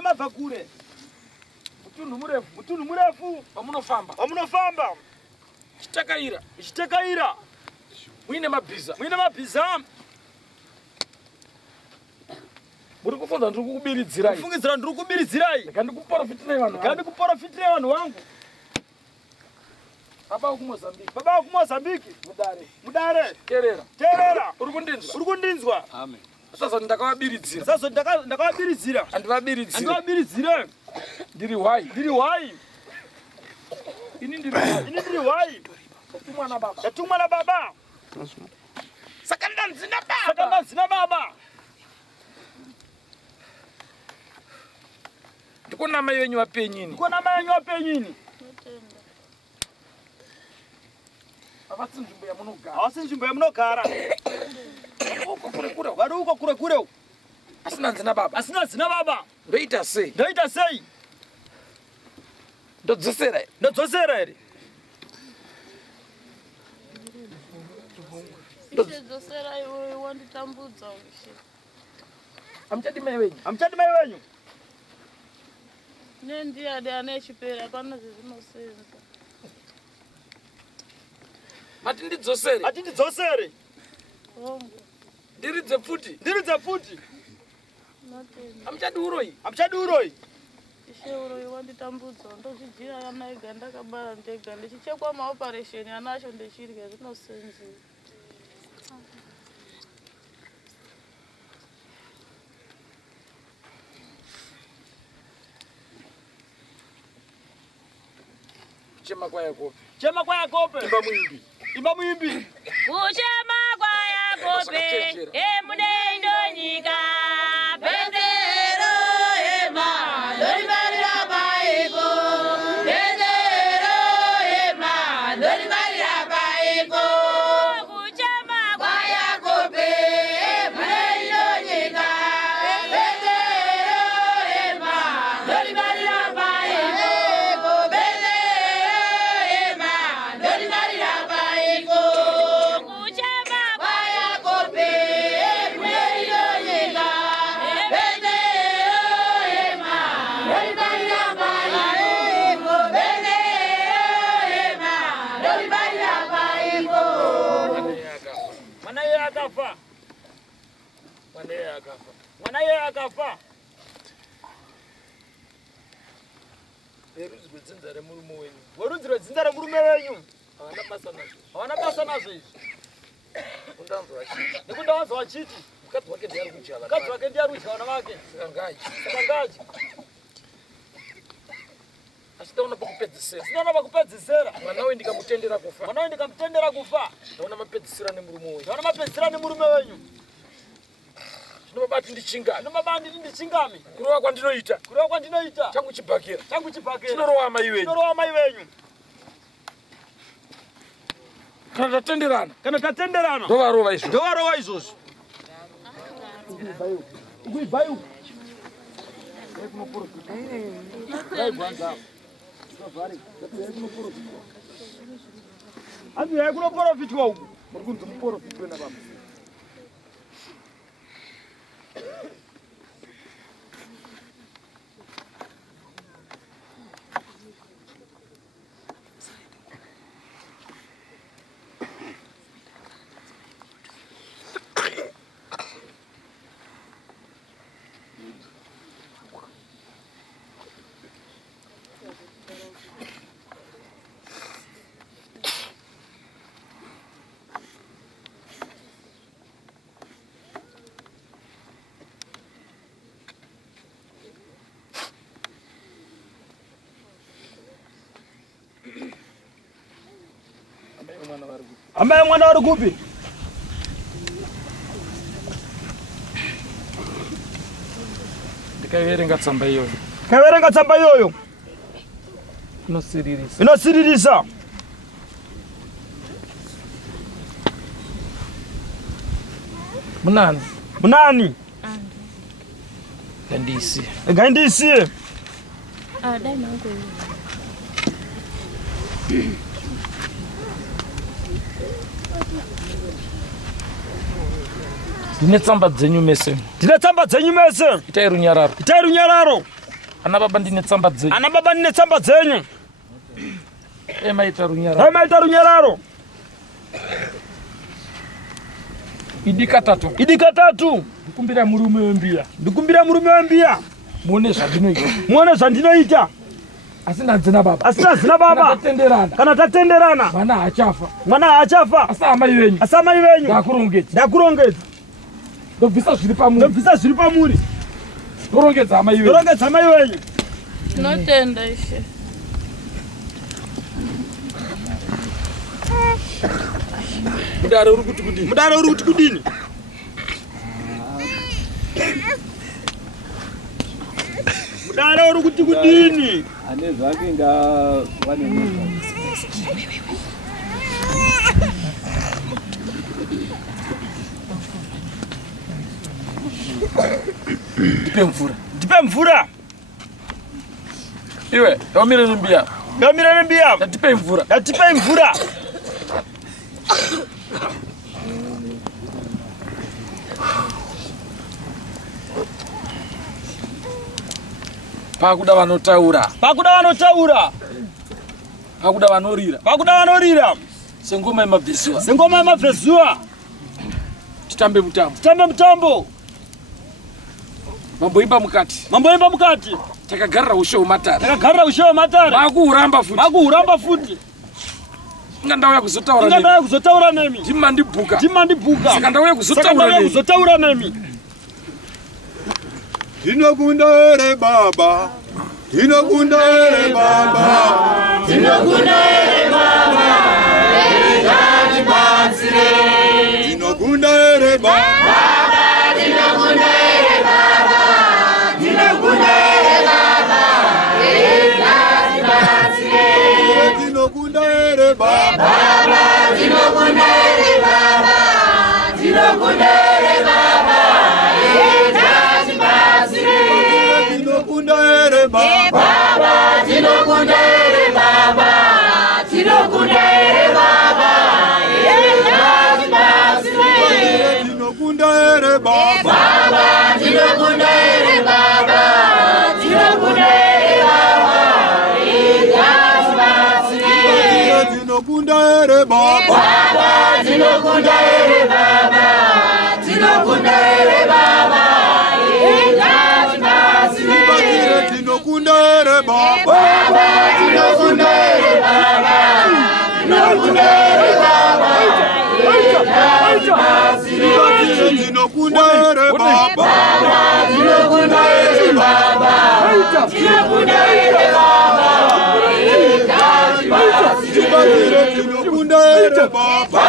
mabva kure. mutunhu murefu pamunofamba chitekaira muine mabhiza muri kufunza ndiri kukubiridzirai ndikandikuprofitirai vanhu vangu baba kumozambiki mudare teerera uri kundinzwa sazoti ndakavabiridzira andivabiridzire ndiri hwai ini ndiri hwai ndatumwa nababa saka ndanzina baba ndikona mai venyu vapenyini havasi nzvimbo yamunogara vari uko kure asina nzina baba ndoita sei ndodzosera here Dzosera iwe wanditambudza ushe. Hamchadi mai wenyu. Nendiade ane chipera pana zvinosenza. Mati ndidzosere. Hongu. Ndiridze futi. Hamchadi uroi. Ishe uroi wanditambudza ndozvidzira yana ega ndakabara ndega ndichichekwa maoperation anacho ndechirya zvinosenza. Chema kwaya kope. Imba muimbi. Kuchema kwaya kope. Emunendo nyika. Bendero ema. Dolimarira baiko. Bendero ema. Dolimarira baiko. Kuchema kwaya kope. Emunendo nyika. Bendero ema. Dolimarira baiko. Mwanaye akafa. Werudzi rwedzinza remurume wenyu. Hawana basa nazvo izvi. Nekundawanza wachiti. Mukadzi wake ndiye ari kudya vana vake. Saka ngaji. Asitaona pakupedzisira. Mwana we ndikamutendera kufa. Ndaona mapedzisira nemurume wenyu. Nomabati ndichingami. Kurova kwandinoita. Changu chibhakira. Chinorowa mai venyu. Kana tatenderana. Ndovarova izvozvo. Ukuibvayo. Hanzi yaikunoprofitwa uku. Muri kunzi muprofitwe nababa. Ambaye mwana wari kupi? Ndikaverenga tsamba iyoyo. Inosiririsa. Munani? Gandisi. Dai nangu. Ndine tsamba dzenyu mese. Itai runyararo. Ana baba ndine tsamba dzenyu. Ana baba ndine tsamba dzenyu. Emaita runyararo. Emaita runyararo. Idikatatu. Idikatatu. Ndikumbira murume wembiya. Ndikumbira murume wembiya. Muone zvandinoita. Muone zvandinoita. Asina zina baba. Asina zina baba. Kana tatenderana. Mwana hachafa. Mwana hachafa. Asa amai venyu. Asa amai venyu. Ndakurongedza. Ndakurongedza. Ndobvisa zviri pamuri. Ndobvisa zviri pamuri. Torongedza amai venyu. Torongedza amai venyu. Tinotenda Ishe. Mudaro uri kuti kudini? Mudaro uri kuti kudini? Mudaro uri kuti kudini? Ane zvake nga wane munhu. Ndipe mvura. Ndipe mvura. Iwe, yamire nembiya. Yamire nembiya. Ndipe mvura. Ndipe mvura. Pakuda vanotaura. Pakuda vanotaura. Pakuda vanorira. Pakuda vanorira. Sengoma yemabvezuwa. Sengoma yemabvezuwa. Titambe mutambo. Titambe mutambo. Mamboimba mukati. Mamboimba mukati. Takagarira ushe hwematare. Takagarira ushe hwematare. Makuhuramba futi. Makuhuramba futi. Ngandauya kuzotaura nemi. Ngandauya kuzotaura nemi. Ndimandibhuka. Ndimandibhuka. Saka ndauya kuzotaura nemi. Tinokunda ere baba. Tinokunda ere baba. Tinokunda ere baba. Ejati batsire. Tinokunda ere baba. Tinokunda ere baba. Tinokunda ere baba. Ejati batsire. Tinokunda ere baba. Tinokunda ere baba. Tinokunda ere baba. Ejati batsire. Tinokunda ere baba. Tinokunda ere baba. Tinokunda ere baba. Ejati batsire. Tinokunda ere baba. Tinokunda ere baba. Tinokunda ere baba. Ejati batsire. Tinokunda ere baba. Tinokunda ere baba. Tinokunda ere baba. Ejati batsire. Tinokunda ere baba. Tinokunda ere baba. Tinokunda ere baba. Ejati batsire. Tinokunda ere baba. Tinokunda ere baba. Tinokunda ere baba. Ejati batsire. Tinokunda ere baba. Tinokunda ere baba. Tinokunda ere baba. Ejati batsire. Tinokunda ere baba.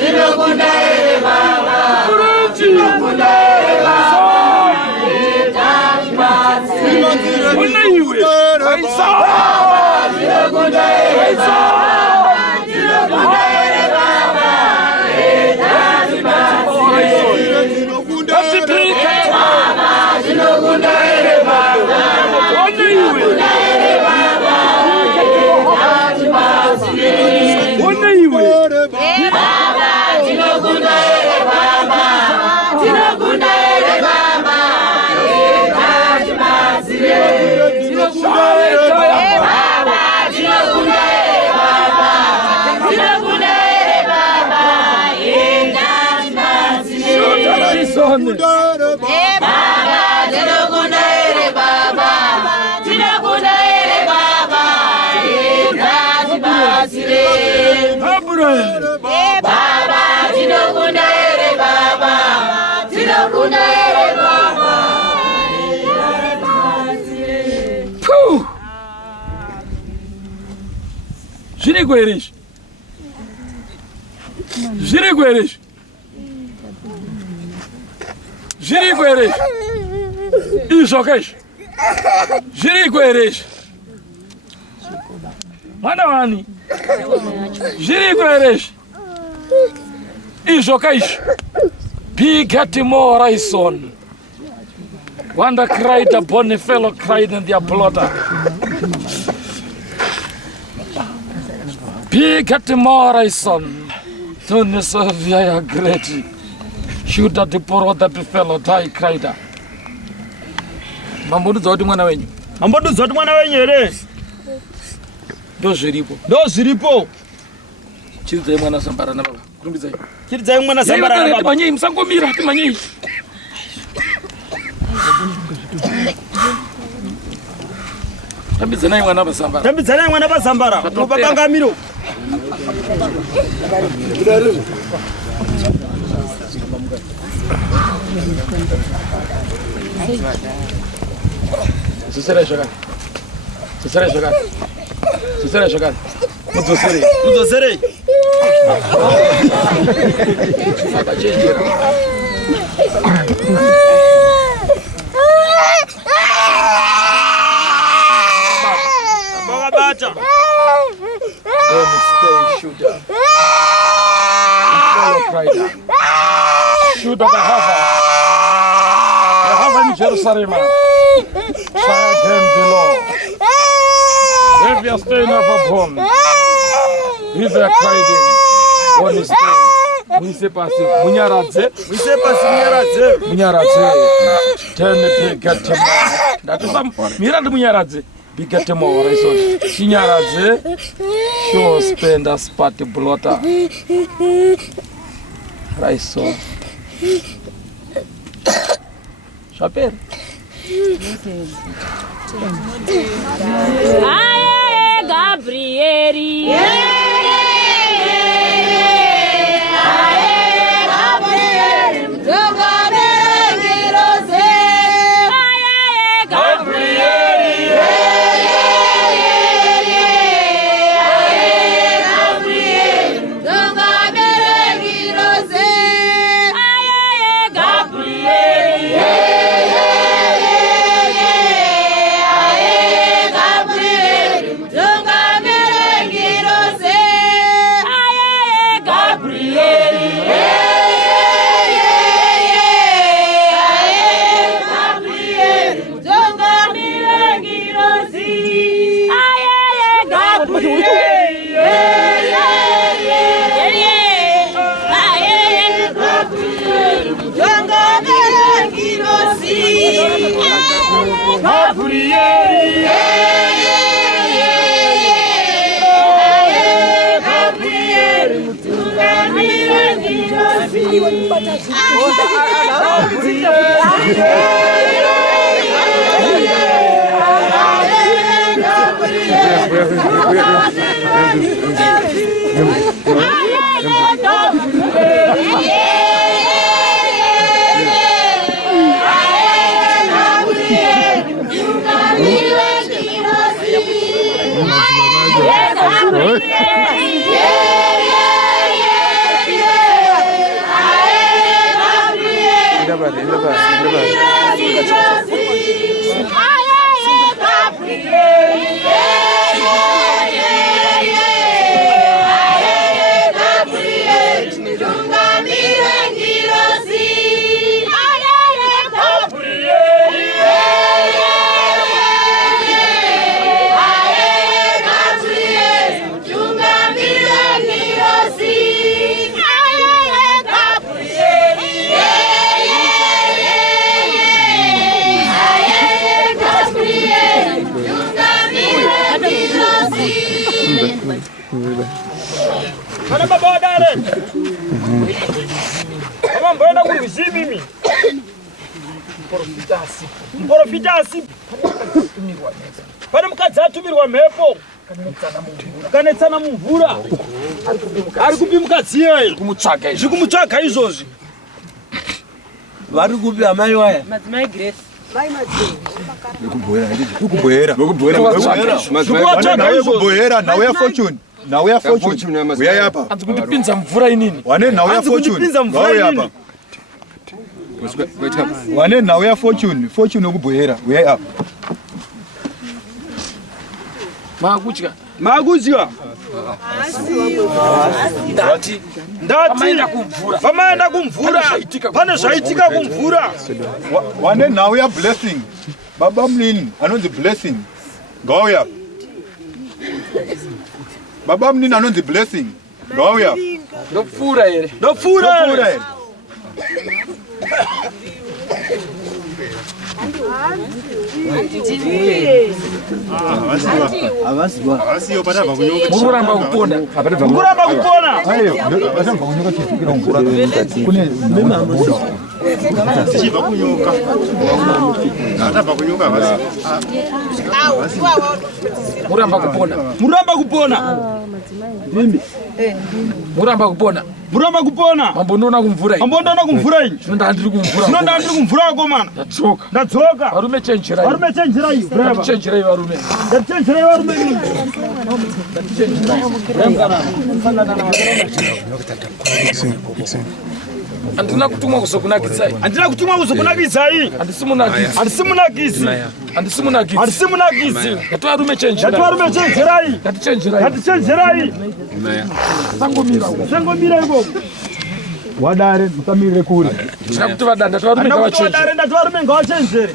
Tinokunda ere baba. Tinokunda ere baba. Ejati batsire. Tinokunda ere baba. Tinokunda ere baba. Tinokunda ere baba. Ejati batsire. ere baba. Tinokunda ere baba. Tinokunda ere baba. Ejati batsire. Tinokunda ere baba. Tinokunda ere baba. Tinokunda ere baba. Ejati batsire. Tinokunda ere baba. Tinokunda ere baba. Tinokunda ere baba. Ejati batsire. Baba, tinokunda ere baba. Tinokunda ere baba. Zviriko ere izvi? Zviriko ere izvi? Zviriko ere izvi? Izvoka izvi? Zviriko ere izvi? Mwana wani? Zviriko ere izvi? Izvoka izvi? Bigatimo Horizon. Wanda cried upon a fellow cried in their blotter. Bigatimo Horizon. Don't serve ya great. Shoot at the poor that fellow die cried. Mambo ndizoti mwana wenyu. Ambodudza kuti mwana wenyu ere? Ndozviripo. Chiridzai mwana Zambara na baba. Kurumbidzai. Chiridzai mwana Zambara na baba. Timanyei musangomira, timanyei. Tambidzanai mwana Zambara. Tambidzanai mwana Zambara. Mupakangamiro. Sucerai jogar. Mudzosere. Bata. Stay shooter. Shooter Bahava in Jerusalem. Fire them below. If you are staying up upon, if you are crying, what is it? We say passive. Munyaradze. Turn the get to that is some Miranda Munyaradze. Get more resources. Shinyaradze. Show spend a spot blotter. Right so. Chaper. Aye, Gabrieli. Mana baba dare. Kama mbona kuruzi mimi. Profitasi. Pana mukadzi atumirwa mhepo. Kanetsana mumvura. Ari kupi mukadzi iye. Kumutsvaga. Zvikumutsvaga izvozvi. Vari kupi amai waya? Madzimai Grace. Nauya fortune. Uya hapa. Anzi kundipinza mvura inini. Wane nauya fortune. Ngauya hapa. Wane nauya fortune. Fortune okubhoera. Uya hapa. Makudya. Ndati. Pamaenda kumvura. Pane zvaitika kumvura. Wane nauya blessing. Baba mnini anonzi blessing. Ngauya. Baba mnini anonzi blessing. Ngauya. Ndopfura here. Muramba kupona. Muramba kupona. Ayo, vatamva kunyoka chifikira mvura kune memamuda. Tichibva kunyoka. Atabva kunyoka vasi. Muramba kupona. Muramba kupona. Mimi. Muramba kupona. Muramba kupona. Mambonona kumvura iyi. Mambonona kumvura iyi. Zvinoda ndiri kumvura. Zvinoda ndiri kumvura komana. Ndadzoka. Ndadzoka. Varume chenjerai. Varume chenjerai. Chenjerai varume. Chenjerai varume. Andina kutumwa kuzokunakisai. Andina kutumwa kuzokunakisai. Andisimunakisi. Andisimunakisi. Andisimunakisi. Andisimunakisi. Ngativarume chenjerai. Ngativarume chenjerai. Ngatichenjerai. Ngatichenjerai. Sangomira. Sangomira iko. Wadare mukamirire kuri. Tinakuti vadanda tivarume ngavachenjere. Wadare ndativarume ngavachenjere.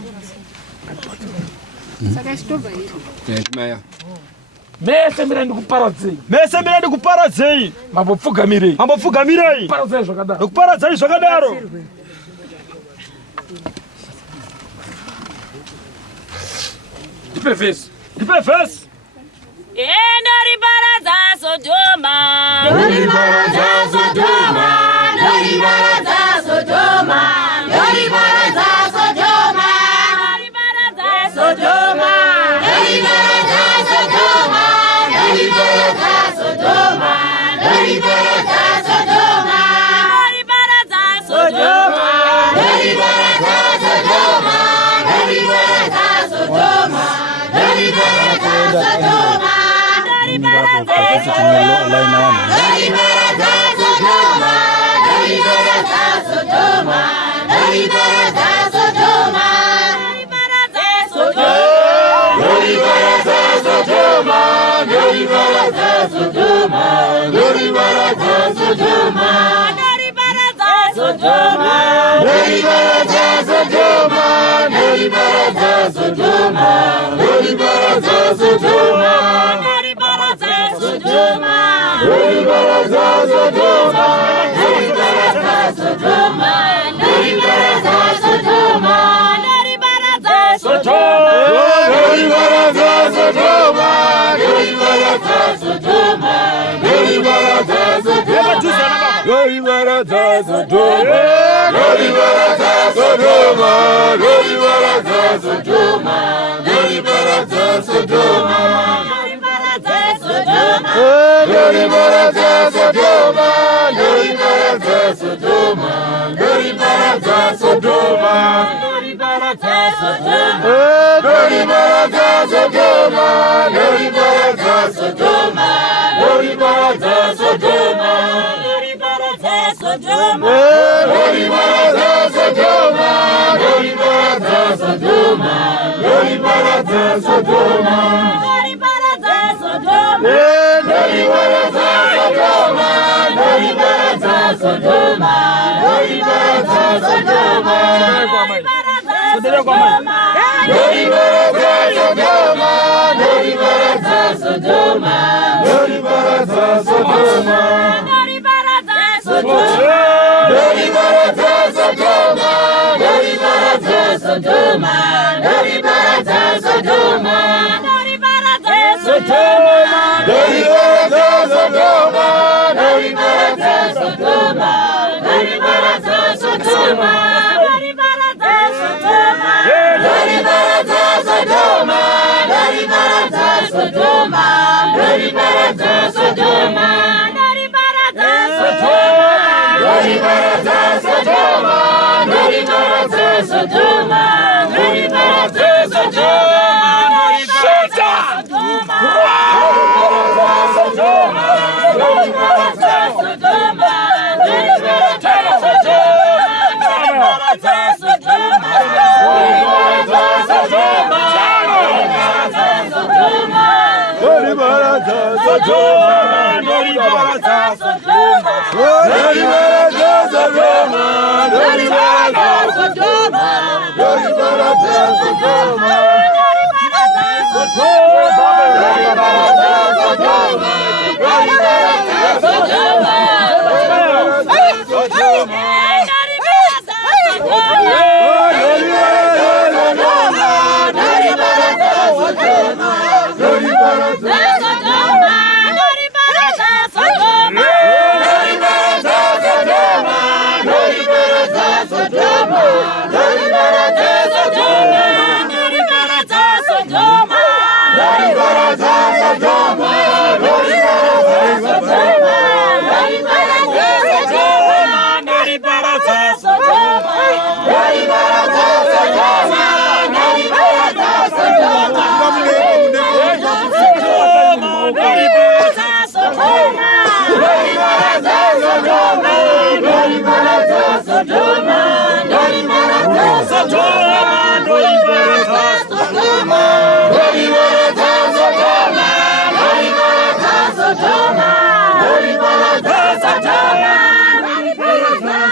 Saka stova hii. Maya. Mese mirandi kuparadzei. Mese mirandi kuparadzei. Mambopfugamirei. Mambopfugamirei. Kuparadzei zvakadaro. Kuparadzei zvakadaro. Ndipe vhesi. Ndipe vhesi. Ndoriparadza Sodoma. Ndoriparadza Sodoma. Ndoriparadza Sodoma. Ndoriparadza Sodoma. Ndoriparadza Sodoma. Ndoriparadza Sodoma. Ndoriparadza Sodoma. Ndoriparadza Sodoma. Ndoriparadza Sodoma. Ndoriparadza Sodoma. Ndoriparadza Sodoma. Ndoriparadza Sodoma.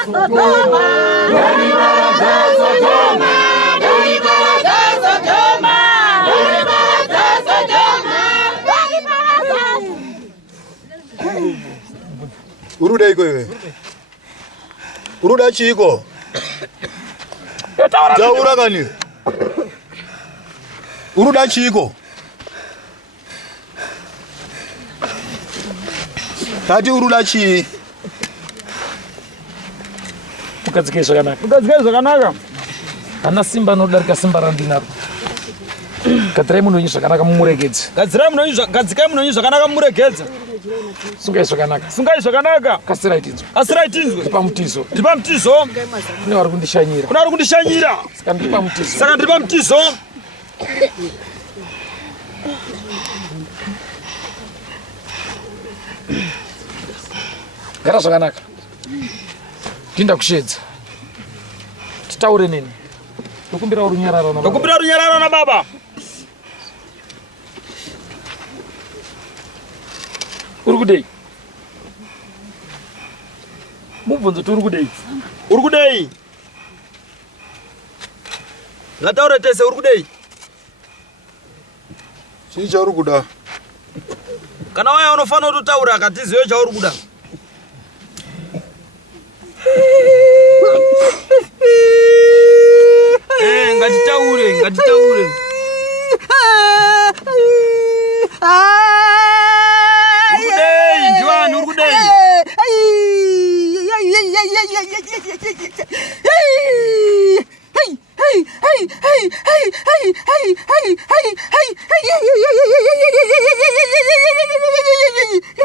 Sodoma, Dalibaraza Sodoma, Dalibaraza Sodoma, Dalibaraza Sodoma, Dalibaraza. Uruda iko wewe. Uruda chiko. Taura kani. Uruda chiko. Tati uruda chi. Ukadzikezo kanaka. Ana simba nodarika simba randinaro. Kadrai munonyi zvakanaka mumuregedze. Gadzikai munonyi zvakanaka mumuregedze. Sungai zvakanaka. Kasira itinzwe. Ndipa mutizo. Kune vari kundishanyira. Saka ndipa mutizo. Gara zvakanaka. Tinda kushedza. Titaure nini? Ndokumbira runyararo na baba. Urukudei. Mubvunzo turukudei. Ngataure tese urukudei. Chii chaurikuda? Kana waya unofanira kutaura akatiziwe chaurikuda. Ngatitaure. Urukudei.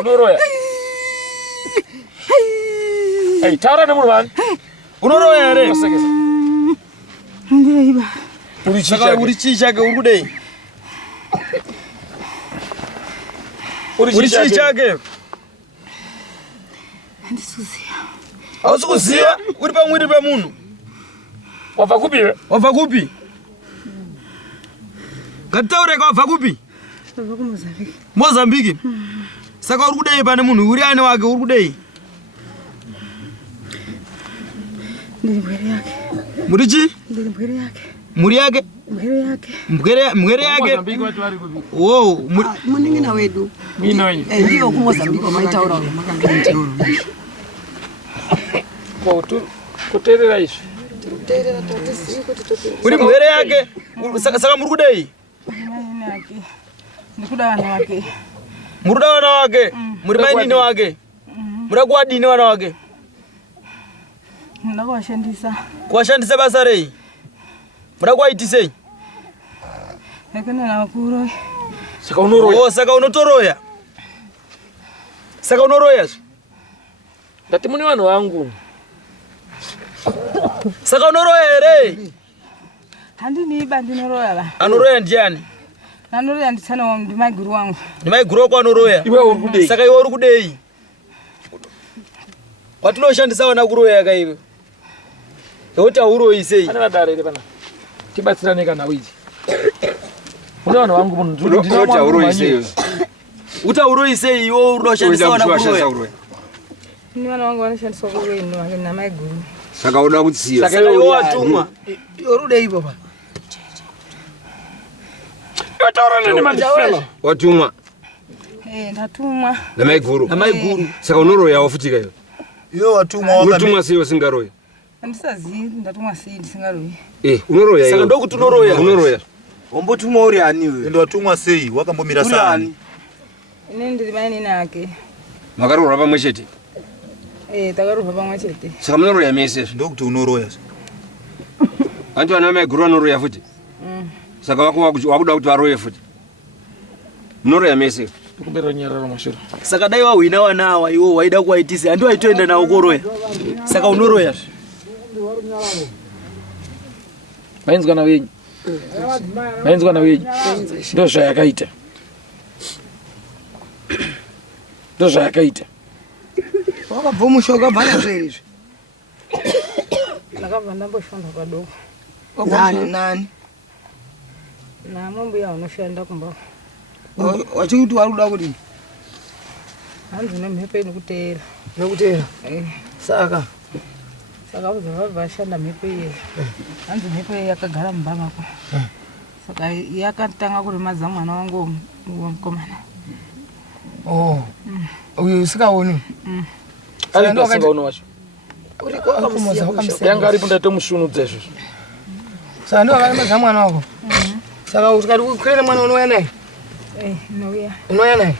Unoroya. Taura nemunhu wani. Unoroya here. Ndeiba. Uri chichake urukudei. Uri chichake. Handisuziya. Hausi kuziya? Uri pamwiri pemunhu. Wabva kupi? Ngataureka wabva kupi? Wabva kuMozambique. Mozambique? Saka uri kudei pane munhu uri ane wake uri kudei? Ndiri mbwere yake. Muri chi? Ndiri mbwere yake. Muri yake? Mbwere yake. Wow, muningina wedu. Mina wenyu. Ndiyo kuMozambique maitaura wewe makangaitaura. Kuterera izvi. Uri mbwere yake? Saka muri kudei? Ndikuda vana wake. Muruda vana wake? Muri maindini wake? Muri kuwadini vana wake? Ndakuwashandisa. Kuwashandisa basa rei? Muri kuwaitisei? Yakana kuroya. Saka unoroya? Oh, saka unotoroya? Saka unoroya? Ndati muni vanhu vangu. Saka unoroya here? Handiniba ndinoroya va. Anoroya ndiani? Nanoroya nditsana wangu ndimaiguru wangu. Ndimaiguru wako anoroya? Iwe uri kudei? Saka iwe uri kudei? Watinoshandisa vana kuroya yakaiwe. Yoti auroyi sei? Ane vadare here pana. Tibatsirane kana wiji. Mune vanhu vangu munhu ndinauroyi sei? Utauroyi sei iwe unoshandisa vana kuroya? Ni vana vangu vanoshandisa kuroya na maiguru. Saka unoda kutsiya. Saka iwe watumwa. Yorudei ipo pa. Yotaura nini mandifela? Watumwa. Ndatumwa. Na maiguru. Saka unoroya wafutika iwe. Iwe watumwa wakati. Watumwa siyo singaroya. Andisazi ndatumwa si ndisingaroya. Unoroya iwe. Saka ndokuti unoroya. Unoroya. Wambotumwa uri ani iwe? Ndo watumwa sei wakambomira sani. Ine ndiri maini nake. Makarora pamwe chete. Takarora pamwe chete. Saka munoroya mese. Ndokuti unoroya. Antu ana maiguru anoroya futi. Saka wakuda kuti varoye futi. Munoroya mese. Kumbera nyararo mashoro. Saka dai wawina wanawa iwo waida kuwaitisa antu aitoenda nawo koroya. Saka unoroya. Vainzwa na wenyu. Ndo zvayakaita. Wakabva mushoka bhana zvezvi. Nakabva ndamboshanda padoko. Nani? Na mumbuya unoshanda kumba. Wachikuti waruda kudini? Hanzi nemhepo inokutera. Saka Saka uzova vashanda mhepo iye. Hanzi mhepo iye yakagara mumbavako. Saka yakatanga kurimadza mwana wangu womukomana. Oh. Uyu usikaoni. Ari ndasingaona wacho. Yanga ari pundaite mushunudza izvo. Saka ndo akarimadza mwana wako. Saka usikati ukwere mwana unouya naye. Nouya. Unouya naye.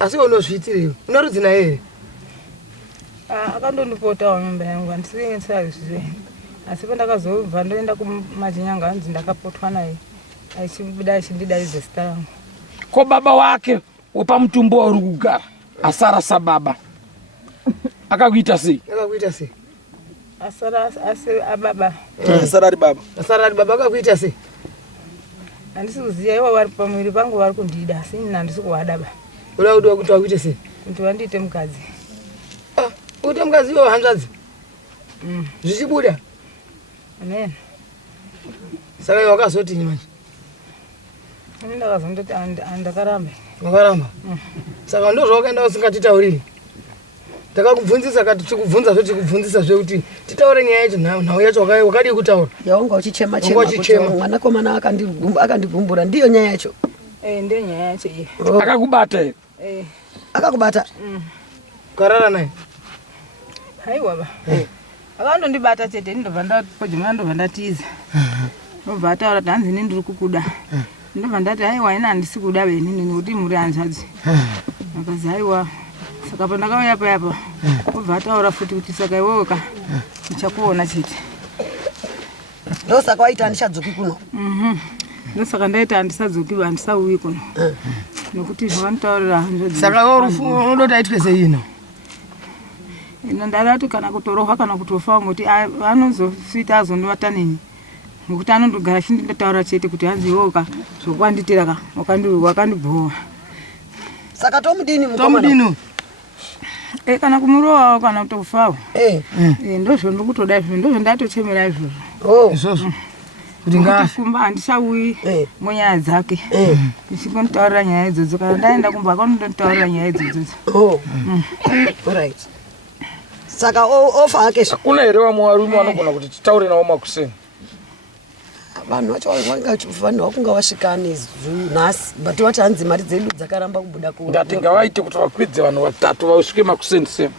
Asi unozviitirewo. Unorudzi naye here. Akandondipotawo nyumba yangu andisingensazve. Asi pandakazobva ndoenda kumajinyanga hanzi ndakapotwa naye. Achibuda achindidaize zita rangu. Ko baba wake wepamutumbo uri kugara asara sababa. Akakuita sei? Akakuita sei? Asara ababa. Asara ari baba. Asara ari baba akakuita sei? Handisi kuziya ivo vari pamwiri pangu vari kundida asi ini handisi kuwadaba. Uda kuti wakuti wakuite sei? Kuti vandiite mukadzi. Uite mukadzi iwo hanzvadzi? Zvichibuda? Amen. Saka iwe wakazotini manje? Ini ndakazondoti andakaramba. Wakaramba? Saka ndo zvawakaenda usingatitauriri? Takakubvunzisa kati tikubvunza zvo tikubvunzisa zvekuti titaure nyaya yacho nhau yacho wakadii kutaura? Yaunga uchichema chema. Mwanakomana akandigumbura ndiyo nyaya yacho. Ndiyo nyaya yacho iye. Akakubata here? Akakubata? Karara naye? Haiwa ba. Akandondibata chete ndobva ndapojoma ndobva ndatiza. Ndobva ataura kuti hanzi ini ndiri kukuda. Ndobva ndati haiwa ini handisi kuda benini nekuti muri hanzvadzi. Akazi haiwa. Saka pandakauya payapa obva ataura futi kuti saka iwoka ndichakuona chete. Ndosaka waita handichadzoki kuno? Ndosaka ndaita handisadzoki handisauyi kuno. Nokuti zvavanitaurira hanzvadzi. Saka unodoti aitwe sei ino? Ino ndadati kana kutorohwa kana kutofa ngoti anozosvita azondivata nini. Nokuti anondogara achinditaura chete kuti hanzi iwoka zvokwanditira wakandibhowa. Saka tomudini mukomana? Tomudini. Kana kumurowawo kana kutofawo. Ndozvo ndikutoda izvo ndozvo ndatochemera izvozvo. Izvozvo. Kuti ngafi Fumba handisauyi munyaya dzake. Ndichingonditaurira nyaya idzodzo kana ndaenda kumba akandonditaurira nyaya idzodzo. Alright. Saka ofa ake kuna here vamwe varume vanogona kuti titaure navo makuseni? Vanhu vacho vanhu vakunga vasvika nhasi but vati hanzi mari dzedu dzakaramba kubuda ku. Ndati ngavaite kuti vakwidze vanhu vatatu vasvike makuseni sema.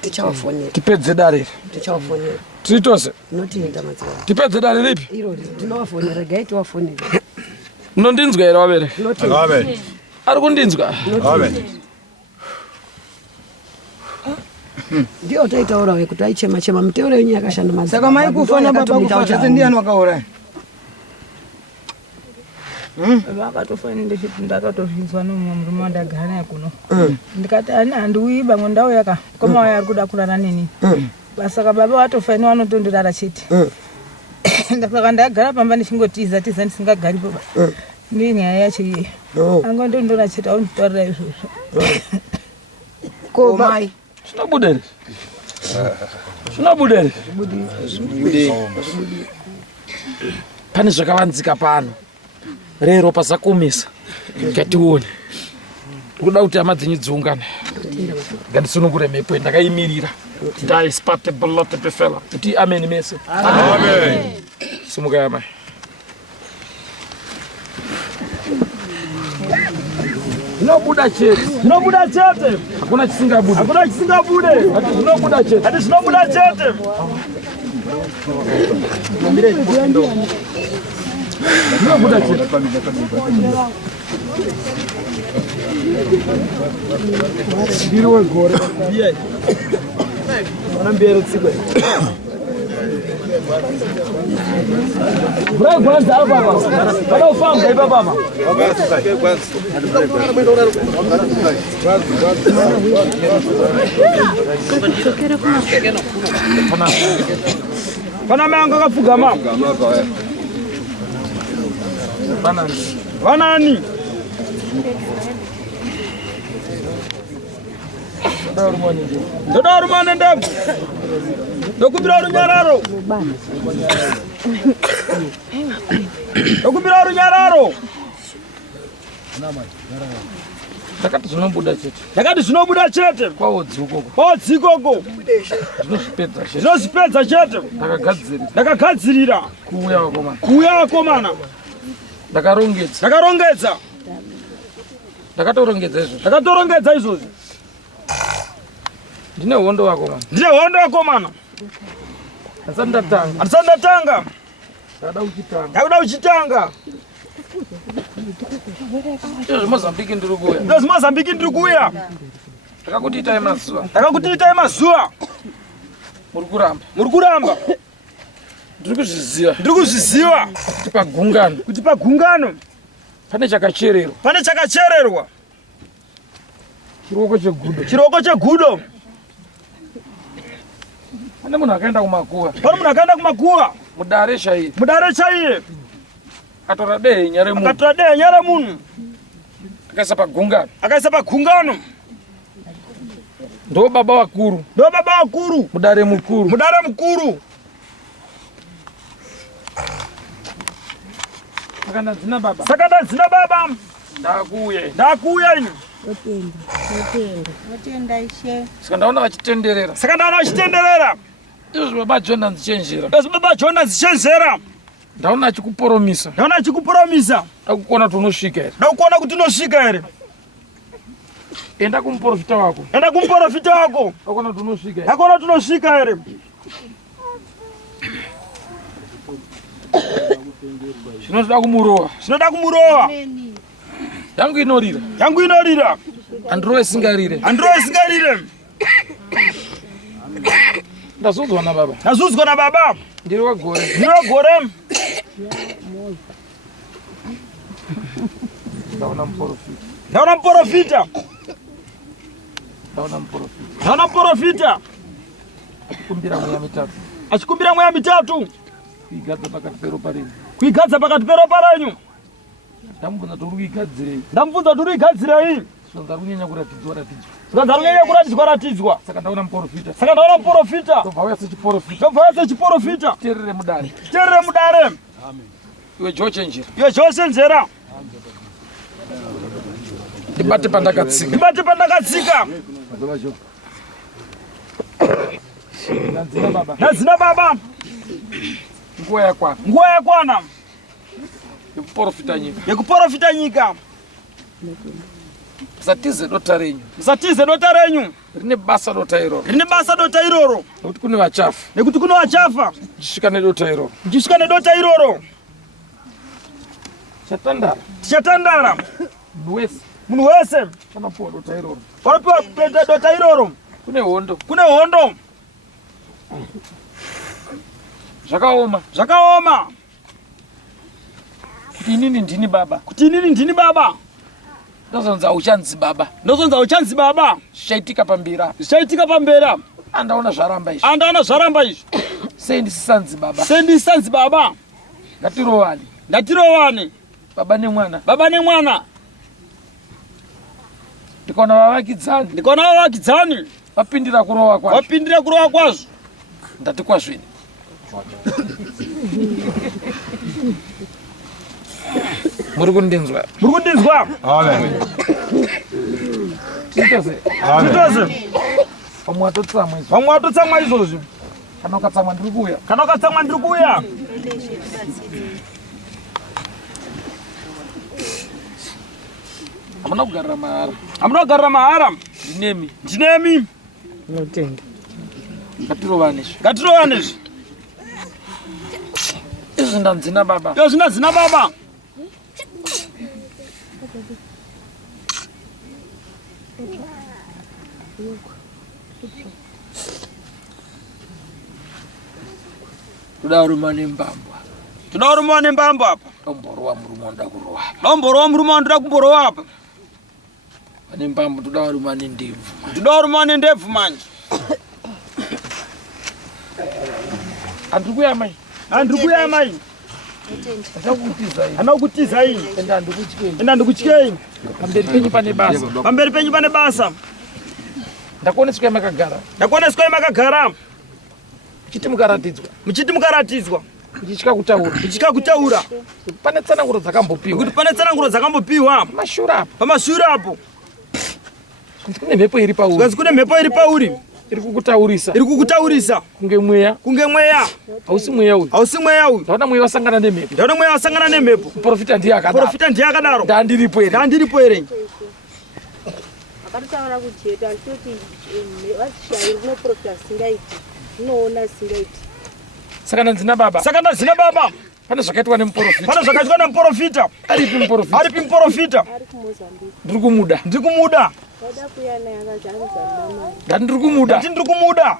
Tichawafonera. Tipedze dare iri. Tichawafonera. Titose? Notienda madzimai. Tipedze dare ripi? Irori ndinowafonera gai tiwafonera. Unondinzwa here vabereki? Amen. Ari kundinzwa? Amen. Ndio taitaurawe kuti aichema muteuro yenyu yakashanda mazita. Saka mai kufana baba kufa zvese ndiani wakauraya? Vakatofanira ndechiti ndakatozvinzwa nomumwe murume wandagara naye kuno. Ndikati ani handiuyi bamwe ndauya ka koma waya ari kuda kurara neni. Saka baba watofanira wanotondorara chete. Saka ndagara pamba ndichingotiza ndisingagaripo. Ndiyo nyaya yacho iye. Angondondora chete aunditaurira izvozvo. Ko mai Zvinobudere. Zvinobudere. Pane zvakavanzika pano. Rero pasakomisa. Ngatione. Ndikuda kuti hama dzenyu dziungane. Ngatisunungure mhepo ndakaimirira. Ndaisipate bolote pefela. Kuti amen mese. Amen. Simuka yamai. Zvinobuda chete. Zvinobuda chete. Hakuna chisingabude. Hakuna chisingabude. Hati zvinobuda chete. Hati zvinobuda chete. Zvinobuda chete. Ndiri wegore. Mana mbere tsikwe. Brai gwanza apa baba. Bada ufamba ipa baba. Pana manga kafuga mama. Vanani? Ndoda rumane ndevu. Ndokubira runyararo. Ndokubira runyararo. Ndakati zvinobuda chete. Ndakati zvinobuda chete. Kwawo dzikoko. Kwawo dzikoko. Zvinozvipedza chete. Zvinozvipedza chete. Ndakagadzirira. Kuuya wakomana. Kuuya wakomana. Ndakarongedza. Ndakatorongedza izvozvo. Ndine hondo wakomana. Handisati ndatanga. Ndakuda uchitanga. Mozambique ndiri kuuya. Ndakakuti itai mazuva. Muri kuramba. Ndiri kuzviziva. Kuti pagungano. Pane chakachererwa. Chiruoko chegudo. Pane munhu akaenda kumakuva. Mudare chaiye. Akatora dehenya remunhu. Akaisa pagungano. Ndo baba wakuru. Mudare mukuru. Saka ndadzina baba. Ndakuuya ini. Wotenda ishe. Saka ndaona vachitenderera. Izvo baba John ndichenjera. Ndaona achikuporomisa. Ndakuona kuti unosvika here. Enda kumuprofita wako. Ndakuona kuti unosvika here. Zvinoda kumurowa. Yangu inorira. Androwe singarire. Ndazudzwa na baba. Ndiri wagore. Ndaona muprofita. Achikumbira mweya mitatu. Kuigadza pakati peropa renyu. Ndamubvunza kuti uri igadzirei. Ndarunyanya kuratidzwa. Saka ndaona muprofita. Ndobva uya sechiprofita. Titerere mudare. Iwe jochenjera. Ndibate pandakatsika. Ndadzina baba. Nguva yakwana. Yekuprofita nyika. Musatize dota renyu. Rine basa dota iroro. Nekuti kune vachafa. Tichisvika nedota iroro. Tichatandara. Munhu wese. Panopiwa dota iroro. Kune hondo. Zvakaoma. Kuti inini ndini baba. Ndozonza hauchanzi baba. Zvichaitika pambera. Andaona zvaramba izvi. Sei ndisisanzi baba. Ngatirovane. Baba nemwana. Ndikaona vavakidzani. Vapindira kurova kwazvo. Ndati kwazvini. Muri kundinzwa? Amen. Titoze. Pamwe watotsamwa izvozvo. Kana ukatsamwa ndiri kuuya. Hamuna kugarira mahara. Ndinemi. Notenda. Ngatirovanezve. Izvi ndanzina baba. Toda rumane mbambo apa. Domborowa murume wandoda kumborowa apa. Pane mbambo toda rumane ndebvu manje. Andikuya mai. Anokutizai. Enda ndikutyei. Pamberi penyu pane basa. Ndakuoneswa makagara. Muchiti mukaratidzwa. Muchitya kutaura. Pane tsananguro dzakambopiwa. Pamashure apo. kune mhepo iri pauri. Ukazi kune mhepo iri pauri. Iri kukutaurisa. Iri kukutaurisa. Kunge mweya. Kunge mweya. Hausi mweya uyu. Hausi mweya uyu. Ndaona mweya wasangana nemhepo. Ndaona mweya wasangana nemhepo. Muprofita ndiye akadaro. Muprofita ndiye akadaro. Ndandiripo ere. Ndandiripo ere. Akataura kujeta kuti vashayiri kunoprofita singaiti. Unoona singaiti. Saka ndanzina baba. Saka ndanzina baba. Pane zvakaitwa nemuprofita. Pane zvakaitwa nemuprofita. Aripi muprofita? Aripi muprofita? Ari kuMozambique. Ndiri kumuda. Ndiri kumuda. Ndada kuya naye akazanzana mari. Ndiri kumuda. Ndiri kumuda.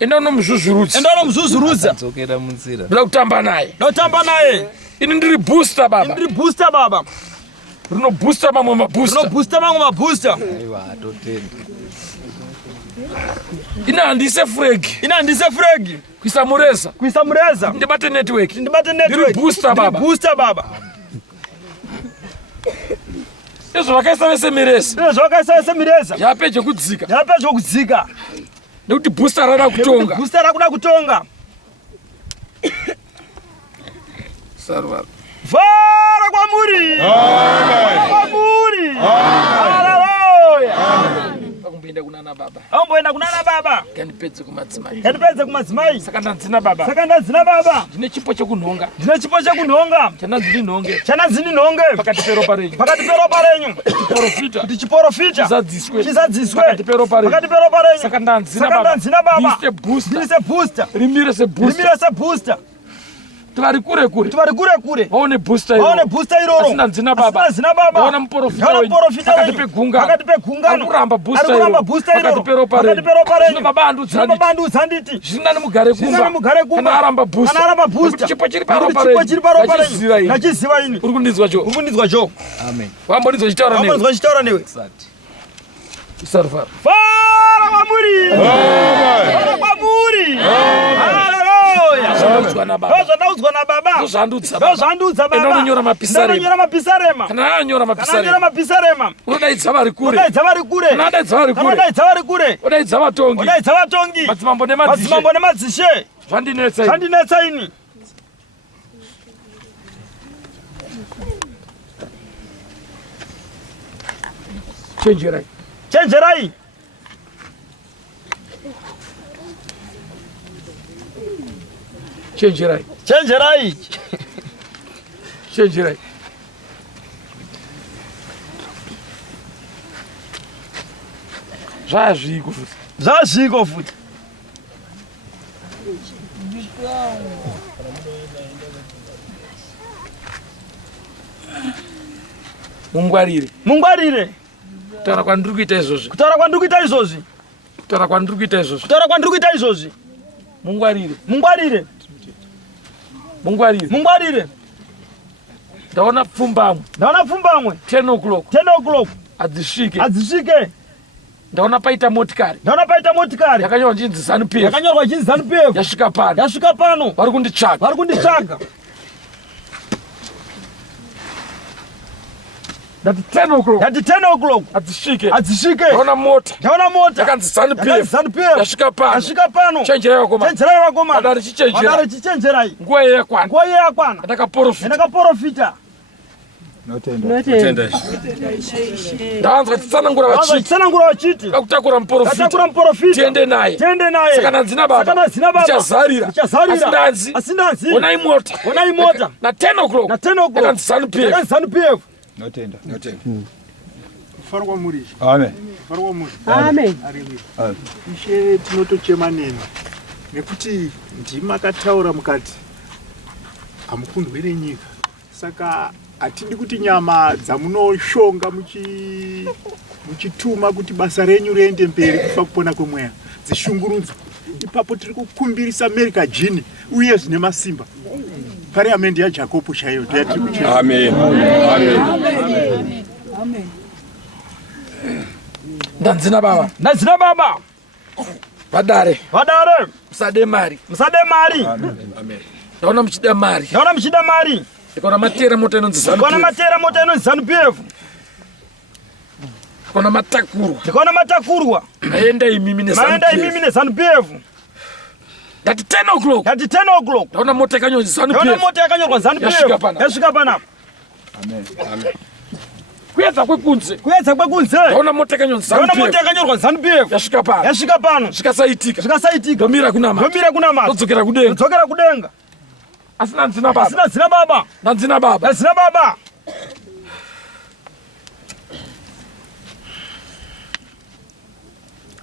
Enda unomuzvuzvurudza. Enda unomuzvuzvurudza. Dzokera munzira. Ndoda kutamba naye. Ndoda kutamba naye. Ini ndiri booster baba. Ndiri booster baba. Rino booster mamwe mabooster. Rino booster mamwe mabooster. Aiwa totenda. Ina handise flag. Ina handise flag. Kuisa mureza. Kuisa mureza. Ndibate network. Ndibate network. Ndiri booster baba. Ndiri booster baba. Izvo vakaisa vese mireza. Izvo vakaisa vese mireza. Yapedyo kudzika. Yapedyo kudzika. Nekuti booster rada kutonga. Booster rakuda kutonga. Sarwa. Vara kwamuri. Kwamuri. Haleluya. Akumboenda kunana baba. Akumboenda kunana baba. Kandipedze kumadzimai. Kandipedze kumadzimai. Saka ndanzina baba. Saka ndanzina baba. Ndine chipo chekunhonga. Ndine chipo chekunhonga. Chanazini nhonge. Chanazini nhonge. Pakati peropa renyu. Pakati peropa renyu. Chiporofita. Kuti chiporofita. Chizadziswe. Chizadziswe. Pakati peropa renyu. Pakati peropa renyu. Saka ndanzina baba. Ndanzina baba. Ndise booster. Ndise booster. Rimire se booster. Rimire se booster. Tvari kure kure. Tvari kure kure. Vaone booster iroro. Vaone booster iroro. Asina nzina baba. Asina nzina baba. Vaona muprofita. Vaona muprofita. Pakati pegungano. Pakati pegungano. Arikuramba booster iroro. Arikuramba booster iroro. Pakati peropa renyu. Pakati peropa renyu. Zvino baba andudza nditi. Baba andudza nditi. Zvinani mugare kumba. Zvinani mugare kumba. Kana aramba booster. Kana aramba booster. Chipo chiri paropa renyu. Chipo chiri paropa renyu. Nachiziva ini. Nachiziva ini. Uri kundinzwa cho. Uri kundinzwa cho. Amen. Wambonizwa chitaura newe. Wambonizwa chitaura newe. Sarfa. Fara kwamuri. Fara kwamuri. Haleluya. Zvandaudzwa nababa. Zvandaudzwa nababa. Ndozvandudza baba. Ndozvandudza baba. Enda unonyora mapisarema. Enda unonyora mapisarema. Kana anyora mapisarema. Kana anyora mapisarema. Unodaidza vari kure. Unodaidza vari kure. Kana adaidza vari kure. Unodaidza vari kure. Unodaidza vatongi. Unodaidza vatongi. Madzimambo nemadzishe. Madzimambo nemadzishe. Zvandinetsa ini. Zvandinetsa ini. Chenjerai. Chenjerai. Chenjerai. Chenjerai. Chenjerai. Zvazviko futi. Zvazviko futi. Mungwarire. Mungwarire. Kutaura kwandiri kuita izvozvi. Kutaura kwandiri kuita izvozvi. Kutaura kwandiri kuita izvozvi. Kutaura kwandiri kuita izvozvi. Mungwarire. Mungwarire. Mungwarire. Mungwarire. Ndaona pfumbamwe. Ndaona pfumbamwe. 10 o'clock. 10 o'clock. Adzisvike. Adzisvike. Ndaona paita motikari. Ndaona paita motikari. Yakanyorwa chinzi ZANU-PF. Yakanyorwa chinzi ZANU-PF. Yasvika pano. Yasvika pano. Vari kunditsvaga. Vari kunditsvaga. Ndati 10 o'clock. Ndati 10 o'clock. Adzisvike. Adzisvike. Ndaona mota. Ndaona mota. Yakanzi ZANU-PF. Yakanzi ZANU-PF. Yasvika pano. Yasvika pano. Chenjerai vakomana. Chenjerai vakomana. Padare chichenjerai. Padare chichenjerai. Nguva yakwana. Nguva yakwana. Ndakaprofita. Ndakaprofita. Notenda. Ndaanzwa tsanangura vachiti. Tsanangura vachiti. Ndakutakura muprofita. Ndatakura muprofita. Tiende naye. Tiende naye. Saka ndanzina baba. Saka ndanzina baba. Ndichazarira. Ndichazarira. Asindanzi. Asindanzi. Onai mota. Onai mota. Na 10 o'clock. Na 10 o'clock. Yakanzi ZANU-PF. Yakanzi ZANU-PF. Notenda. Farwa muri. Amen. Farwa muri. Amen. Amen. Ishe tinotochema nemi nekuti ndima akataura mukati hamukundwire nyika, saka hatidi kuti nyama dzamunoshonga muchituma kuti basa renyu riende mberi kufa kupona kwemweya dzishungurudzwa. Ipapo tiri kukumbirisa America jini uye zvine masimba parliament yaJacob chaiyo yatiri kuchema. Amen. Amen. Amen. Ndanzina baba. Ndanzina baba. Padare. Padare. Musade mari. Musade mari. Amen. Ndaona muchida mari. Ndaona muchida mari. Ndikaona matera mota inonzi ZANU-PF. Ndikaona matera mota inonzi ZANU-PF. Ndikaona matakurwa. Ndikaona matakurwa. Maenda imimi neZANU-PF. Maenda imimi neZANU-PF. Ndati 10 o'clock. Ndati 10 o'clock. Ndaona mota yakanyorwa ZANU-PF. Ndaona mota yakanyorwa ZANU-PF. Yasvika pana. Yasvika pana. Amen. Amen. Kuyedza kwekunze. Ona moteka nyorwa ZANU-PF. Yasvika pano. Zvikasaitika. Ndomira kuna mati. Ndodzokera kudenga. Asina nzina baba. Nanzina baba.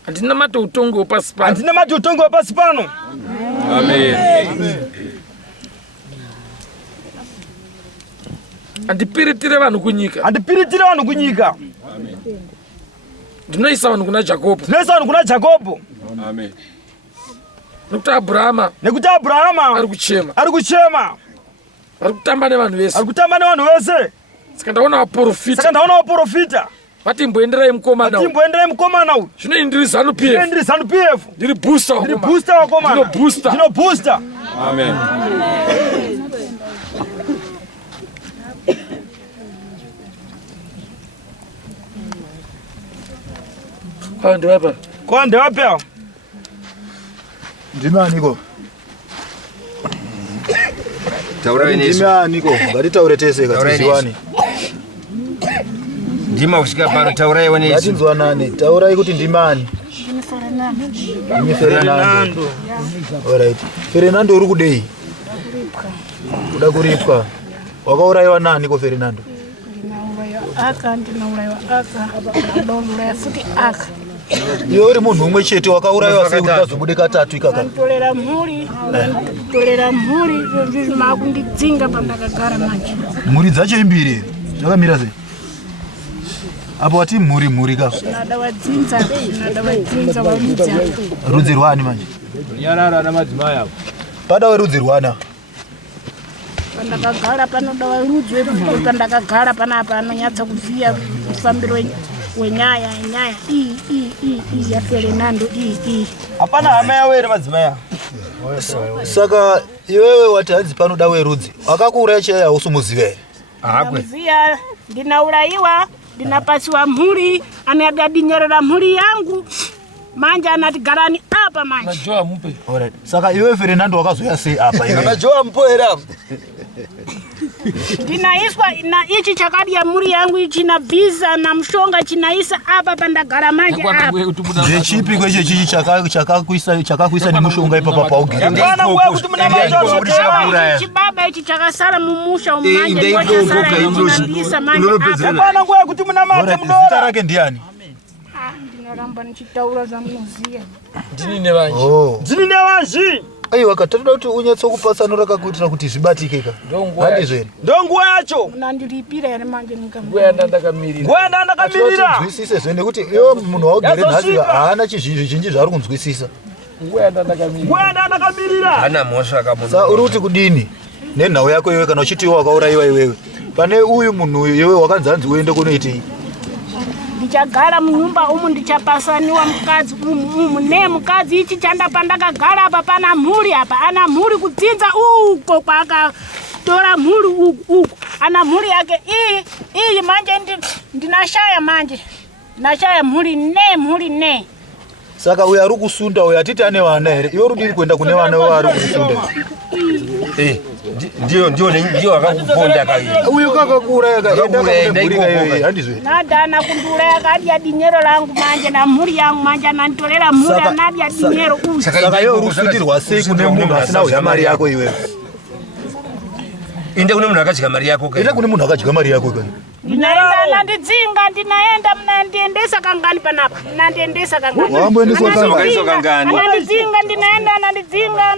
Andina mati utongo pasi pano. Amen. Andipiritire vanhu kunyika. Ndinoisa vanhu kuna Jacobo. Amen. Nekuti Abrahama ari kuchema. Ari kutamba nevanhu vese. Saka ndaona vaprofita. Vati mboenderai mukomana uyu. Zvino ndiri ZANU-PF. Ndiri booster wakomana. Ndino booster. Amen. Kwande wapa. Ndimaniko. Ndimaniko. Ngatitaure tese katiziwane. Ndima kusvika pano taurai wene isu. Ngatinzwanane. Taurai kuti ndimani. Ndimi Fernando. Alright. Fernando uri kudei? Kuda kuripwa. Wakauraiwa nani ko Fernando? Ndinauraiwa futi aka. Iwe uri munhu umwe chete wakauraiwa sei kuti azobude katatu ikaka? Nditolera mhuri makundidzinga pandakagara manje. Mhuri dzacho imbiri. Zvakamira sei? Apo wati mhuri ka. Nada wadzinza wamudza. Rudzi rwani manje? Nyarara ramadzibaba apo. Pada werudzi rwana. Pandakagara panoda warudzi pandakagara panapa anonyatsa kuziya ufambiro wenyaya iyi ya Fernando iyi. Hapana hama yawe ere madzimaya. Saka iwewe wati hanzi panoda werudzi. Akakuuraya chaya hausumuzive. Akuziya ndinauraiwa, ndinapasiwa mhuri, anadadinyerera mhuri yangu. Manje anati garani apa manje. Najoa mupe. Alright. Saka iwe Fernando wakazoya sei apa iwe? Najoa mpoera. Ndinaiswa na ichi chakadi ya muri yangu ichi na visa na mshonga chinaisa apa pandagara manje apa. Ndechipi kweche chichi chakakuisa ni mushonga ipa papa ugera. Hapana wewe kuti muna manje chokera. Chibaba ichi chakasara mumusha umanje ngocha sara ndisa manje apa. Hapana wewe kuti muna manje mudora. Zita rake ndiani? Ndinaramba nichitaura za muziya. Ndinine vanje. Ndinine vanje. Aiwa katatoda kuti unyatso kupasano rakakuitira kuti zvibatike ka. Handizveni. Ndongo yacho. Nandilipira ere manje Nguya ndandakamirira. Nzwisise zvene kuti iwe munhu waugere nhasi haana chizhinji zvaari kunzwisisa. Nguya ndandakamirira. Hana mosha kamunhu. Sa uri kuti kudini? Nenhau yako iwe kana uchiti wakauraiwa iwewe. Pane uyu munhu iwe wakanzanzi uende kunoitei. Ndichagara munyumba umu ndichapasaniwa mukadzi umu ne mukadzi ichi chanda pandakagara apa pana mhuri apa ana mhuri kudzinza uko kwakatora mhuri uko ana mhuri yake iyi manje ndinashaya manje nashaya mhuri ne. Saka uyu ari kusunda uyu atiti ane vana here iwe rudiri kuenda kune vana vari kusunda. Ndio akakuponda kai. Uyu kakakuuraya kaenda kumhuri kai handizve. Nadana kundiuraya kadya dinyero langu manje na mhuri yangu manje ananditolera mhuri anadya dinyero uyu. Saka iwe uri kusundirwa sei kune munhu asina uhamari yako iwe? Inde kune munhu akadya mari yako kai. Inde kune munhu akadya mari yako kai. Ndinaenda nandidzinga ndinaenda mnandiendesa kangani panapa mnandiendesa kangani wamboendeswa kangani ndinadzinga ndinaenda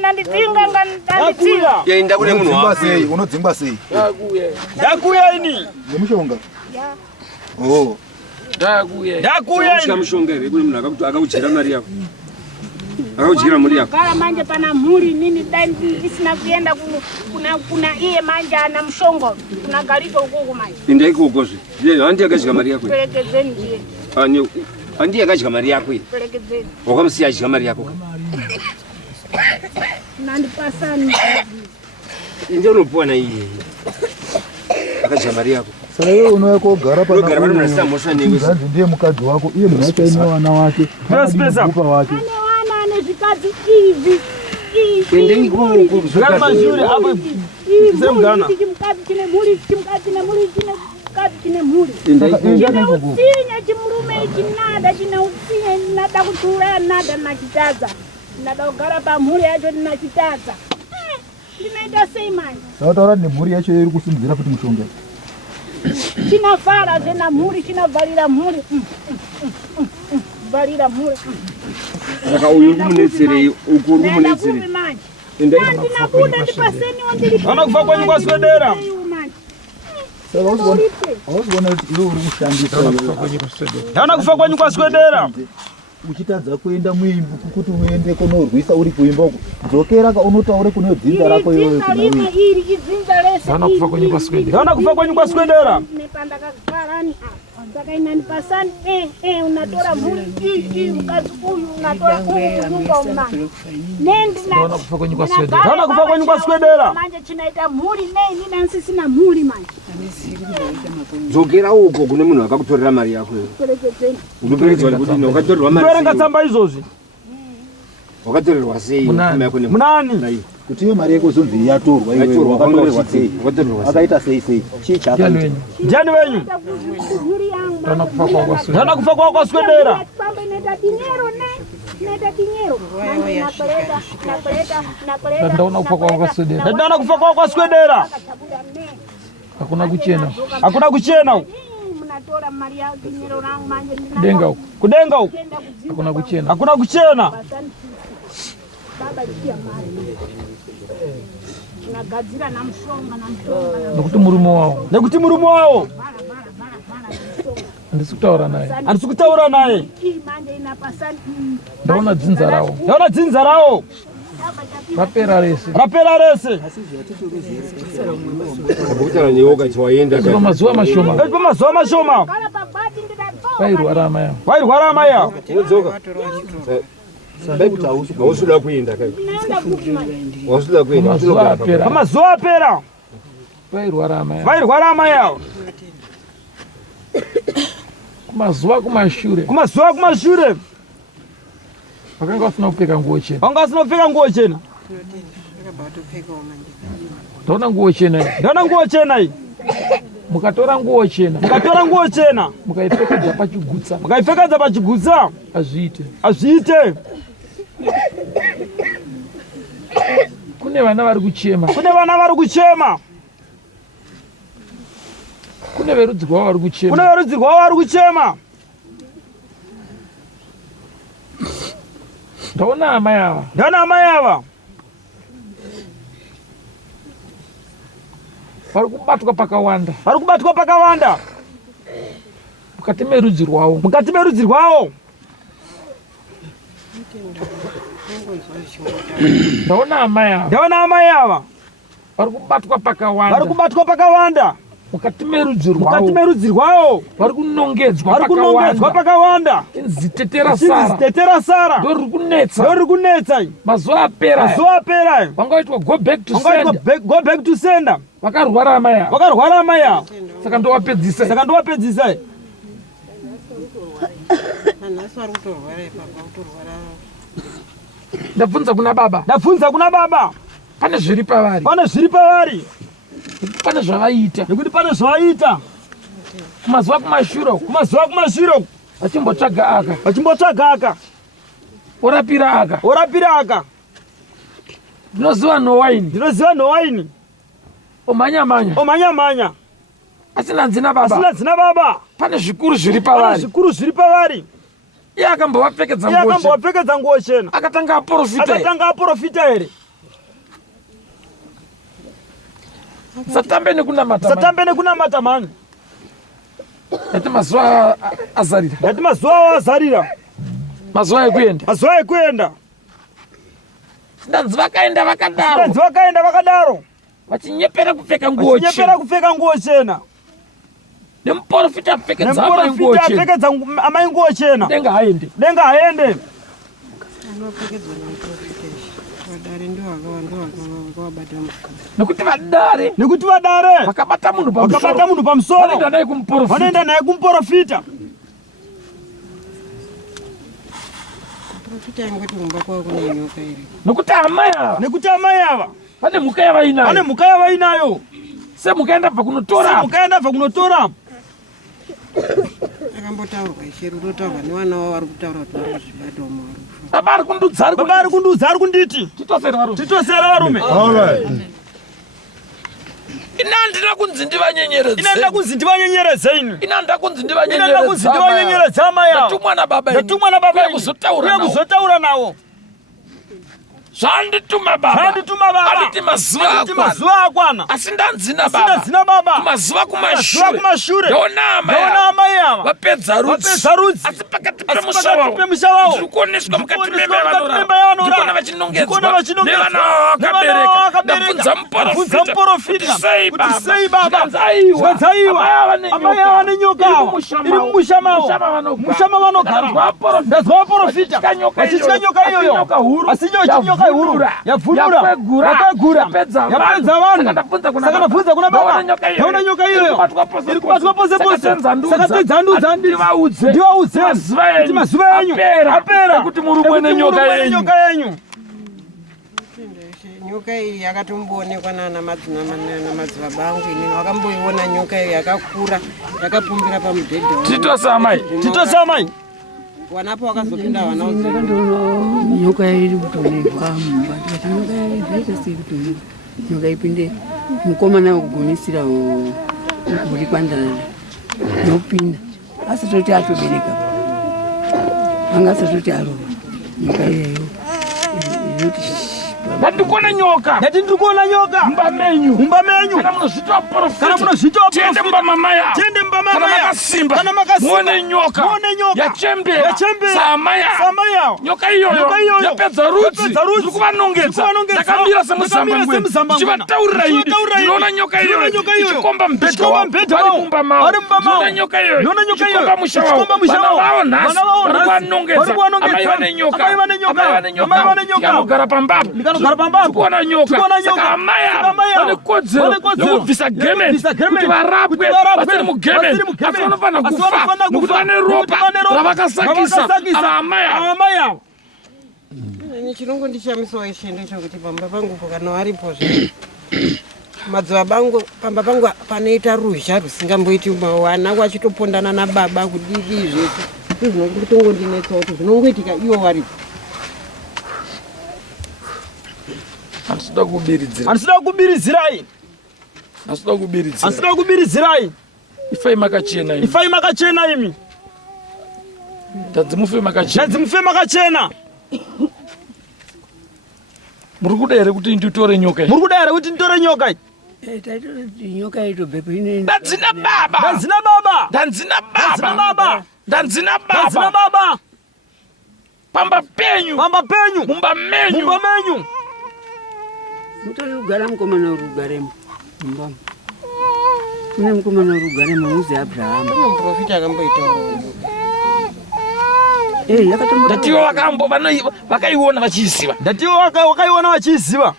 nandidzinga yaenda kune munhu wako unodzingwa sei ndakuya ini nemushonga ndakuya ini mushonga ere kune munhu akauchira mari yako akauchira mari yako kala manje pana mhuri nini dai isina kuenda kuna iye manje ana mshongo kuna galito huko manje inde ikokozwe ndiye handi akachika mari yako perekezeni ndiye handi akachika mari yako perekezeni wakamsiya achika mari yako nandipasani inde unopuwa na iye akachika mari yako. Saka iwe unouya kogara panazanzi ndiye mukadzi wako iye munhu wacho aine vana vake upa wake zvikadzi ivi zvakari mazhure apo chimukadzi chine mhuri chimukadzi nemhuri chine mukadzi chine mhuri. Chine utsinya chimurume ichi nada chine utsinya nada kutura nada nachitadza. Nada kugara pamhuri yacho ndinachitadza. Ndinoita sei manje? Tautaura nemhuri yacho iri kusimudzira kuti mushonga. Chinavhara zvena mhuri chinavharira mhuri. Vharira mhuri. Saka uyu kumunetserei ukuru munetserei. Ndinabuda ndipaseni wandiri. Hana kufa kwenyu kwaswedera. Saka uzibona kuti iwe uri kushandisa. Hana kufa kwenyu kwaswedera. Uchitadza kuenda muimbo kuti uende kunorwisa uri kuimba uko. Dzokera ka unotaure kune dzinza rako iwe. Iri idzinza rese. Hana kufa kwenyu kwaswedera. Hana kufa kwenyu kwaswedera. Nepandakagarani saka inani pasani unatora mhuri mukadzi uyu unatora uyu umani. Hana kufa kwenyu kwaswedera. Hana kufa kwenyu kwaswedera. Manje chinaita mhuri nei nina nsisina mhuri manje. Dzokera uko kune munhu akakutorera mari yako. Unoperedzwa kuti wakatorerwa mari. Verenga tsamba izvozvi. Wakatorerwa sei? Munani? Kuti iyo mari yako zonzi yatorwa iwe wakatorerwa sei? Akaita sei? Chii chakaita? Ndiani wenyu? Hana kufa kwa kwaswedera. Pamba inaita dinero ne. Inaita dinero. Nakoleta. Ndaona kufa kwa kwaswedera. Ndaona kufa kwa kwaswedera. Hakuna kuchena. Hakuna kuchena. Mnatora mali ya dinero rangu manje kudenga huko. Kudenga huko. Hakuna kuchena. Hakuna kuchena. Baba chia mali. Nagadzira na mshonga. Nekuti murumo wao. Nekuti murumo wao. Andisukutaura naye. Andisukutaura naye. Manje inapasani. Ndaona dzinza rawo. Ndaona dzinza rawo. Rapera rese. Rapera rese. Kabutara nyoka chwaenda. Kwa mazuwa mashoma. Kwa mazuwa mashoma. Vairwara maya. Vairwara maya. Unodzoka. Wausuda kuenda kai. Wausuda kuenda. Mazuwa apera. Kwa mazuwa apera. Vairwara maya. Vairwara maya. Kumazuwa kumashure. Kumazuwa kumashure. Vakanga vasina kupfeka nguo chena. Vanga vasina kupfeka nguo chena. Ndaona nguo chena. Ndaona nguo chena iyi. Mukatora nguo chena. Mukatora nguo chena. Mukaipfekedza pachigutsa. Mukaipfekedza pachigutsa. Azviite. Azviite. Kune vana vari kuchema. Kune vana vari kuchema. Kune verudzi rwavo vari kuchema. Kune verudzi rwavo vari kuchema. Ndaona amai ava. Ndaona amai ava. Vari kubatwa pakawanda. Vari kubatwa pakawanda. Mukati merudzi rwavo. Mukati merudzi rwavo. Ndaona amai ava. Ndaona amai ava. Vari kubatwa pakawanda. Vari kubatwa pakawanda. Mukati merudzi rwavo. Mukati merudzi rwavo. Vari kunongedzwa pakawanda. Vari kunongedzwa pakawanda. Zitetera sara. Zitetera sara. Ndo riri kunetsa. Ndo riri kunetsa. Mazuva apera. Mazuva apera. Vangaitwa go back to sender. Go back to sender. Vakarwara amai ava. Vakarwara amai ava. Saka ndovapedzisa. Saka ndovapedzisa. Ndabvunza kuna baba. Ndabvunza kuna baba. Pane zviri pavari. Pane zviri pavari. Pane zvavaita. Nekuti pane zvavaita. Kumazuva kumashure. Kumazuva kumashure. Vachimbotsvaga aka. Vachimbotsvaga aka. Orapira aka. Orapira aka. Ndinoziva nowaini. Ndinoziva nowaini. Omanya-manya. Omanya-manya. Asina nzina baba. Asina nzina baba. Pane zvikuru zviri pavari. Pane zvikuru zviri pavari. Iye akambovapfekedza nguo chena. Iye akambovapfekedza nguo chena. Akatanga aprofita. Akatanga aprofita here. Satambe nekunamata. Satambe nekunamata mani. Yati mazuva azarira. Yati mazuva azarira. Mazuva ekuenda. Mazuva ekuenda. Ndanzi vakaenda vakadaro. Ndanzi vakaenda vakadaro. Vachinyepera kupfeka nguo chena. Vachinyepera kupfeka nguo chena. Nemuprofita apfekedza amai nguo chena. Nemuprofita apfekedza amai nguo chena. Denga haende. Denga haende. Nekuti vadare. Nekuti vadare. Vakabata munhu pamusoro. Vakabata munhu pamusoro. Vanoenda naye kumuprofita. Vanoenda naye kumuprofita. Nekuti amai ava. Nekuti amai ava. Pane mhuka yavainayo. Pane mhuka yavainayo. Se mukaenda bva kunotora. Se mukaenda bva kunotora. akambotaurwa isheru rotaurwa nevana vavo vari kutaura kuti vari kuzvibata umaru baba ari kundudza ari kunditi titosera varume ina ndina kunzi ndivanyenyeredze inu ina ndida kunzi ndivanyenyeredze amai avo ndatumwa nababa kuzotaura nawo zvandituma baba anditi mazuva akwana asi ndanzina baba mazuva kumashure ndaona amai ava vapedza rudzi asi pakati pemusha wavo ndiri kuoneswa mukati memba yavanorara vachinongedzwa nevana vakabereka ndabvunza muprofita kuti sei baba zvanzaiwa amai ava nenyoka iri mumusha mavo mushama vanogara ndazwa vaprofita vachitya nyoka iyoyo asi nyoka huru yapfurura yapedza vanhu saka ndabvunza kuna baba yaona nyoka iyoyo iri kubatwa pose saka todzandudza ndivaudze kuti mazuva enyu apera kuti murumwe nenyoka yenyu nyoka iyi yakatomboonekwa nana madzibaba angu inini wakamboiona nyoka iyi yakakura yakapumbira pamubhedha titosa amai wanapo wakazopinda wana nyoka iri kutonekwa mumba tikati nyoka zvaita sei kuti nyoka ipinde mukomana wekugumisira uri kwandana nopinda asitoti atobereka anga asatoti arova nyoka iyeyo inoti ndandikuona nyoka mumba menyu kana munozvitwa profita tiende mumba mamaya kana makasimba muone nyoka yachembera saamaya nyoka iyoyo yapedza rudzi iri kuvanongedza ndakamira semusamba ngwenu ndichivataurira idi ndinoona nyoka iyoyo ichikomba mubhedha wavo vari mumba mavo ndinoona nyoka iyoyo ichikomba musha wavo vana vavo nhasi vari kuvanongedza amai vane nyoka yanogara pambavo kuona nyoka saka amai ava vane kodzero yokubvisa gemeni kuti varapwe vasiri mugemeni asi vanofanira kufa nokuti vane ropa ravakasakisa ava amai ava chinongo ndichamisawo ishe ndechekuti pamba pangupo kana varipozve madzibaba angu pamba pangu panoita ruzha rusingamboiti wana wachitopondana nababa kudii zvese zvinotongodinetsawo kuti zvinongoitika ivo varipo handisida kubiridzirai ifai makachena imi ndadzimufe makachena muri kuda here kuti nditore nyoka nyoka itobvepo ndanzina baba pamba penyu mumba menyu mutori kugara mukomana uri kugaremo mumbamo mune mukomana uri kugaremo uzi abrahama muprofita akamboitauro ndativo vakaiona vachiziva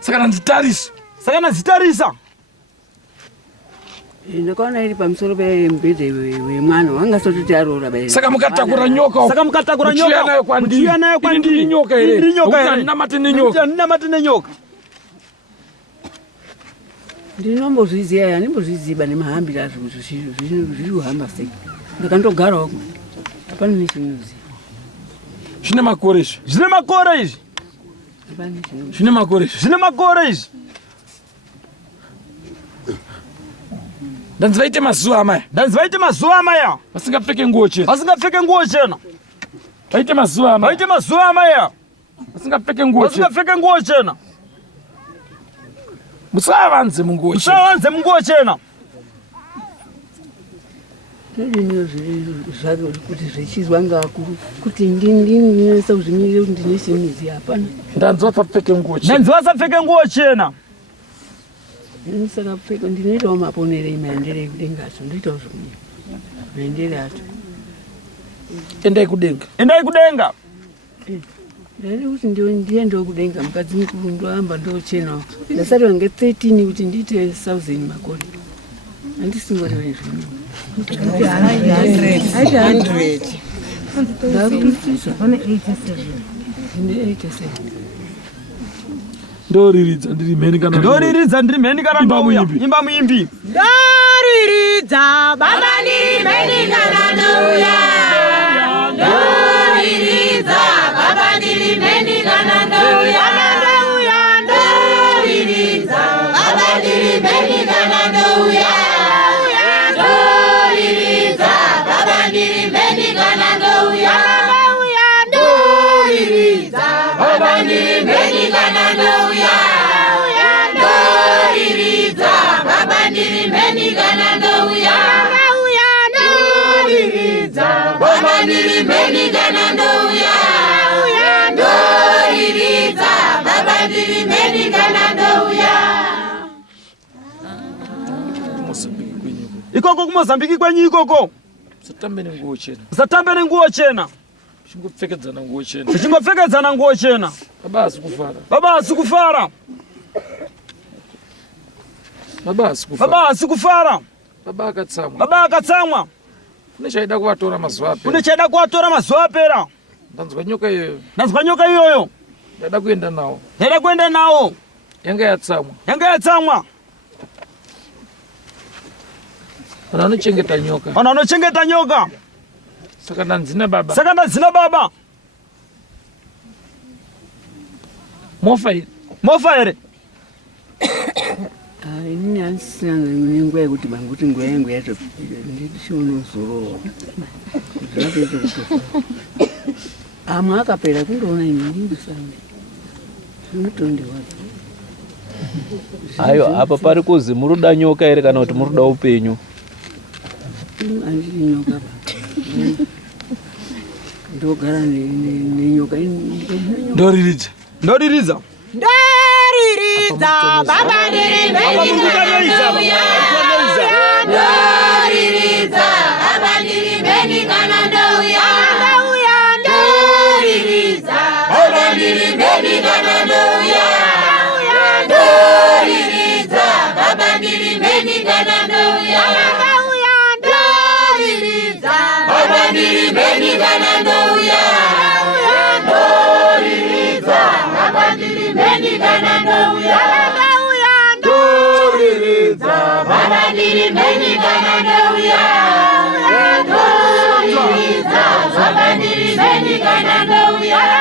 saka nanzitarisa ndakaona iri pamusoro pemubhedha wemwana wangasatoti aroora saka mukatakura nyoka muchiuya nayo kwandiri nyoka here andinamate nenyoka ndinombozviziva handimbozviziva nemahambiro azvo kuti zviri kuhamba sei ndakandogarawo hapana nechinoziva zvine makore izvi ndanzivaite mazuva amaya vasingapfeke nguo chena vaite mazuva amaya vasingapfeke nguo chena musavanze munguo chena kuti zvichizwa ngavakuru kuti ndinesa kuzvimirira kuti ndineshemizi hapana ndanzi vasapfeke nguo chena saka pfeka ndinoitawo maponero imaendere ekudenga acho ndoitawo zvokunya maendere acho endai kudenga ndaida kuti ndiendewo kudenga mukadzi mukuru ndohamba ndochenawo ndasati vange 13 kuti ndiite 1000 makore handisingoriwe zvino 100 87 ndoriridza ndiri mheni kana imba muimbi ndoriridza ndoriridza baba ndirimeni kana ndouya ndoriridza baba ndirimeni kana ndouya ndoriridza baba ndirimeni kana ndouya ndoriridza baba ndirimeni kana ndouya ndoriridza baba ndirimeni kana ndouya ndoriridza baba ndirimeni kana ndouya ndoriridza baba ndirimeni kana ndouya ndoriridza baba ndirimeni kana ndouya. Ikoko kumozambiki kwenyu ikoko satambene nguo chena chingopfekedzana nguo chena baba asikufara baba akatsamwa unechaida kuvatora mazuva apera ndanzwa nyoka iyoyo ndaida kuenda nawo yanga yatsamwa Pana anochengeta nyoka saka ndanzina baba mofa here ini handisina nenguva yekuti banguti nguva yangu yatopira nditishionozorora zvatoita kutofa amwe akapera kundoona ini ndingusande zvinotondiwadza. Ayo apa pari kuzi muruda nyoka here kana kuti muruda upenyu? Andiri nyoka ndogara nenyoka. Ndoriridza baba ndirimeni kana ndouya ndoriridza baba ndirimeni kana ndouya ndoriridza baba ndirimeni kana ndouya ndoriridza baba ndirimeni kana ndouya ndoriridza baba ndirimeni kana ndouya ndoriridza baba ndirimeni kana ndouya ndoriridza baba ndirimeni kana ndouya ndoriridza baba ndirimeni kana ndouya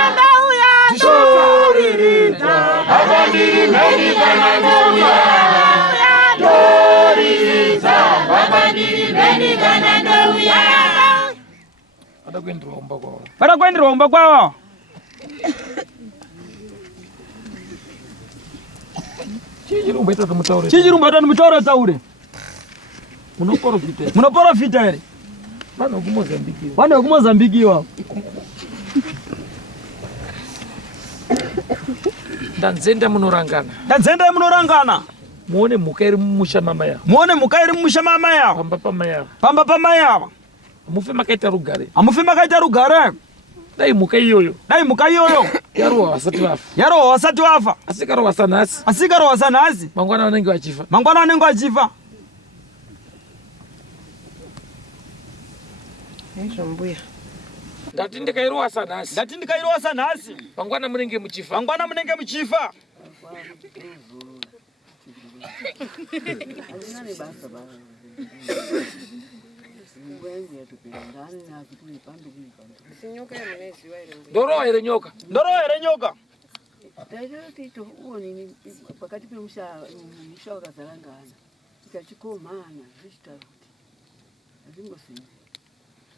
ndoriridza baba ndirimeni kana ndouya ndoriridza baba ndirimeni kana ndouya. Pada kuenderwa umba kwawo. Chichirumba ita mutaure taure. Munoprofita here. Vana vekumozambikiwa. Ndanzenda munorangana. Muone mhuka iri mumusha mama yavo. Pamba pama yavo. Amufe makaita rugare. Dai mhuka iyoyo. Yarohwa vasati vafa. Asikarohwa nhasi. Mangwana vanenge vachifa. Mbuya. Ndati ndikairohwa sanhasi. Mangwana munenge muchifa. Ndorohwa here nyoka. Taitoti pakati pemusha wakazarangana tikachikomana zvichitaura kuti hazvingosini.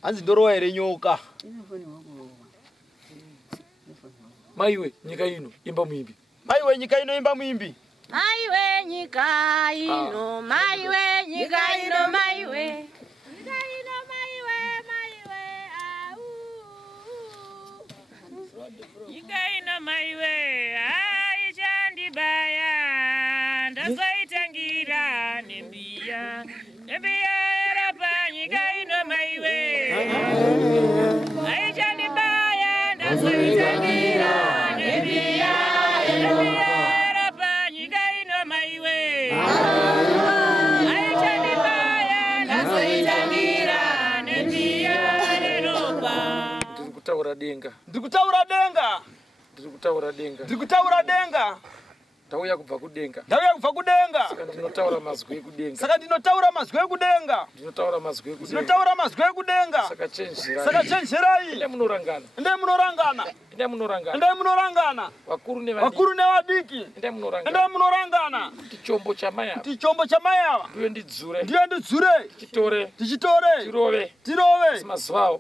Hanzi ndorohwa here nyoka. Inofanirwa kurohwa. Maiwe nyika ino imba muimbi. Maiwe nyika ino, maiwe. Nyika ino maiwe, aichandibaya, ndazoitangira nembiya yarapa nyika ino maiwe. Aichandibaya, ndazoitangira nembiya yarapa nyika ino maiwe. Aichandibaya, ndazoitangira nembiya yarapa. Ndikutaura denga. Ndauya kubva kudenga. Ndauya kubva kudenga. Saka ndinotaura mazwi ekudenga. Saka ndinotaura mazwi ekudenga. Ndinotaura mazwi ekudenga. Ndinotaura mazwi ekudenga. Saka chenjerai. Saka chenjerai. Inde munorangana. Inde munorangana. Inde munorangana. Inde munorangana. Vakuru nevadiki. Inde munorangana. Inde munorangana. Tichombo chamayava. Tichombo chamayava. Ndiyo ndidzure. Ndiyo ndidzure. Tichitore. Tirove.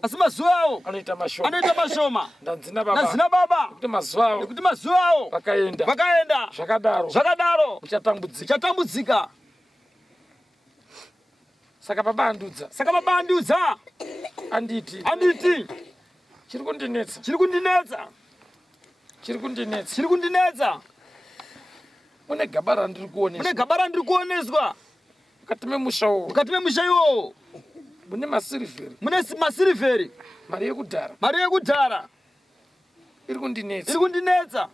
Asi mazuva awo. Anoita mashoma. Anoita mashoma. Ndanzina baba. Ndanzina baba. Kuti mazuva awo. Kuti mazuva awo. Vakaenda. Zvakadaro. Uchatambudzika. Saka baba andudza. Anditi. Chiri kundinetsa. Mune gaba randiri kuoneswa. Mukati memusha iwowo. Mune masirivheri. Mari yekudhara. Iri kundinetsa.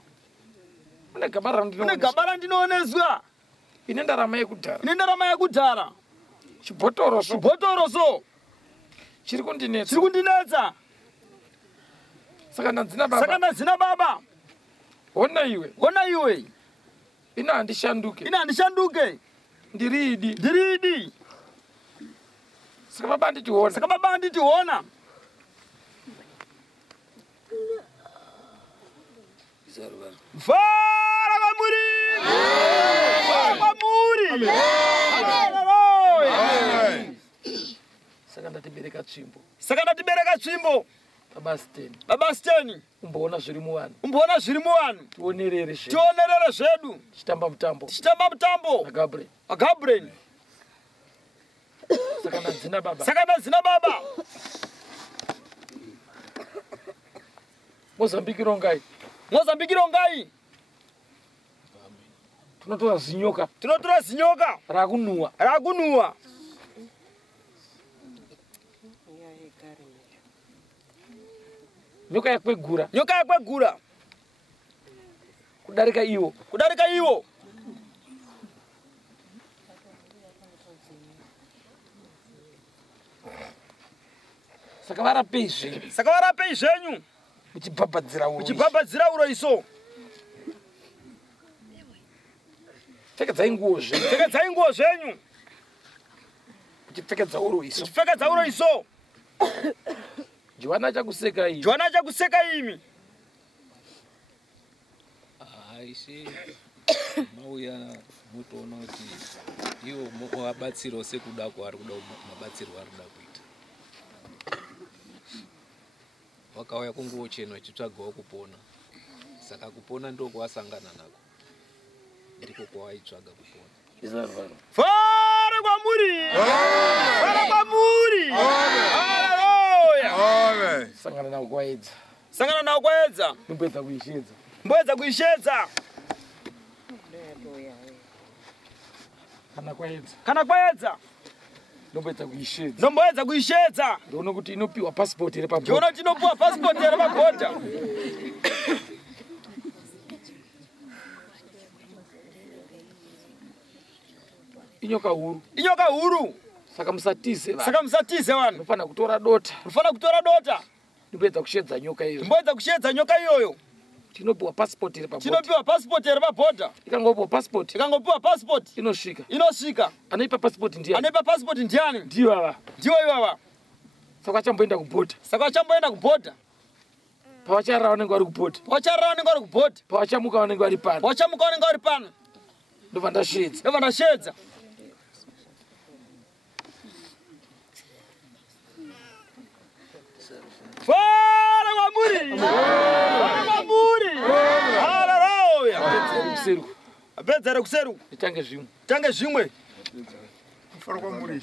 Mune gaba randinooneswa. Ine ndarama yekudhara. Chibhotoroso. Chiri kundinetsa. Saka ndanzina baba. Ona iwe. Ina handishanduke. Ndiridi. Saka baba anditiona. Vara kwamuri. Saka ndatibereka tsvimbo. Baba Steni. Umboona zviri muvanhu. Tionerere zvedu. Tichitamba mutambo. Gabriel. Saka ndanzina baba. Mozambique rongai. Tunotora zinyoka. Rakunua. Nyoka yakwegura. Kudarika iwo. Saka varapei zvenyu. Muchibhabhadzira uro iso. Pfekedzai nguo zvenyu. Muchipfekedza uro iso. Joana chakuseka imi. Aishe mauya mutoona kuti iwo muvabatsiro sekuda kwaari kuda mabatsirwo ari kuda kuita. Wakauya kungochena achitsvagawo kupona. Saka kupona ndiko kwasangana nako. Ndiko kwawaitsvaga kupona. Fara kwamuri. Haleluya. Sangana nawo kwaedza. Mboedza kuishedza. Kana kwaedza. Ndomboedza kuishedza. Ndoona kuti inopiwa passport iri pabhodha. Inyoka huru. Saka musatize vanhu. Unofana kutora dota. Ndopedza kushedza nyoka iyoyo. Tinopiwa passport iri pabhodha. Ikangopiwa passport. Inosvika. Anoipa passport ndiani? Ndiyo ivava. Saka achamboenda kubhodha. Pavacharara vanenge vari kubhodha. Pavachamuka vanenge vari pano. Ndobva ndashedza. Fara kwamuri. Haleluya. Apedza rekuseruku. Tange zvimwe. Fara kwamuri.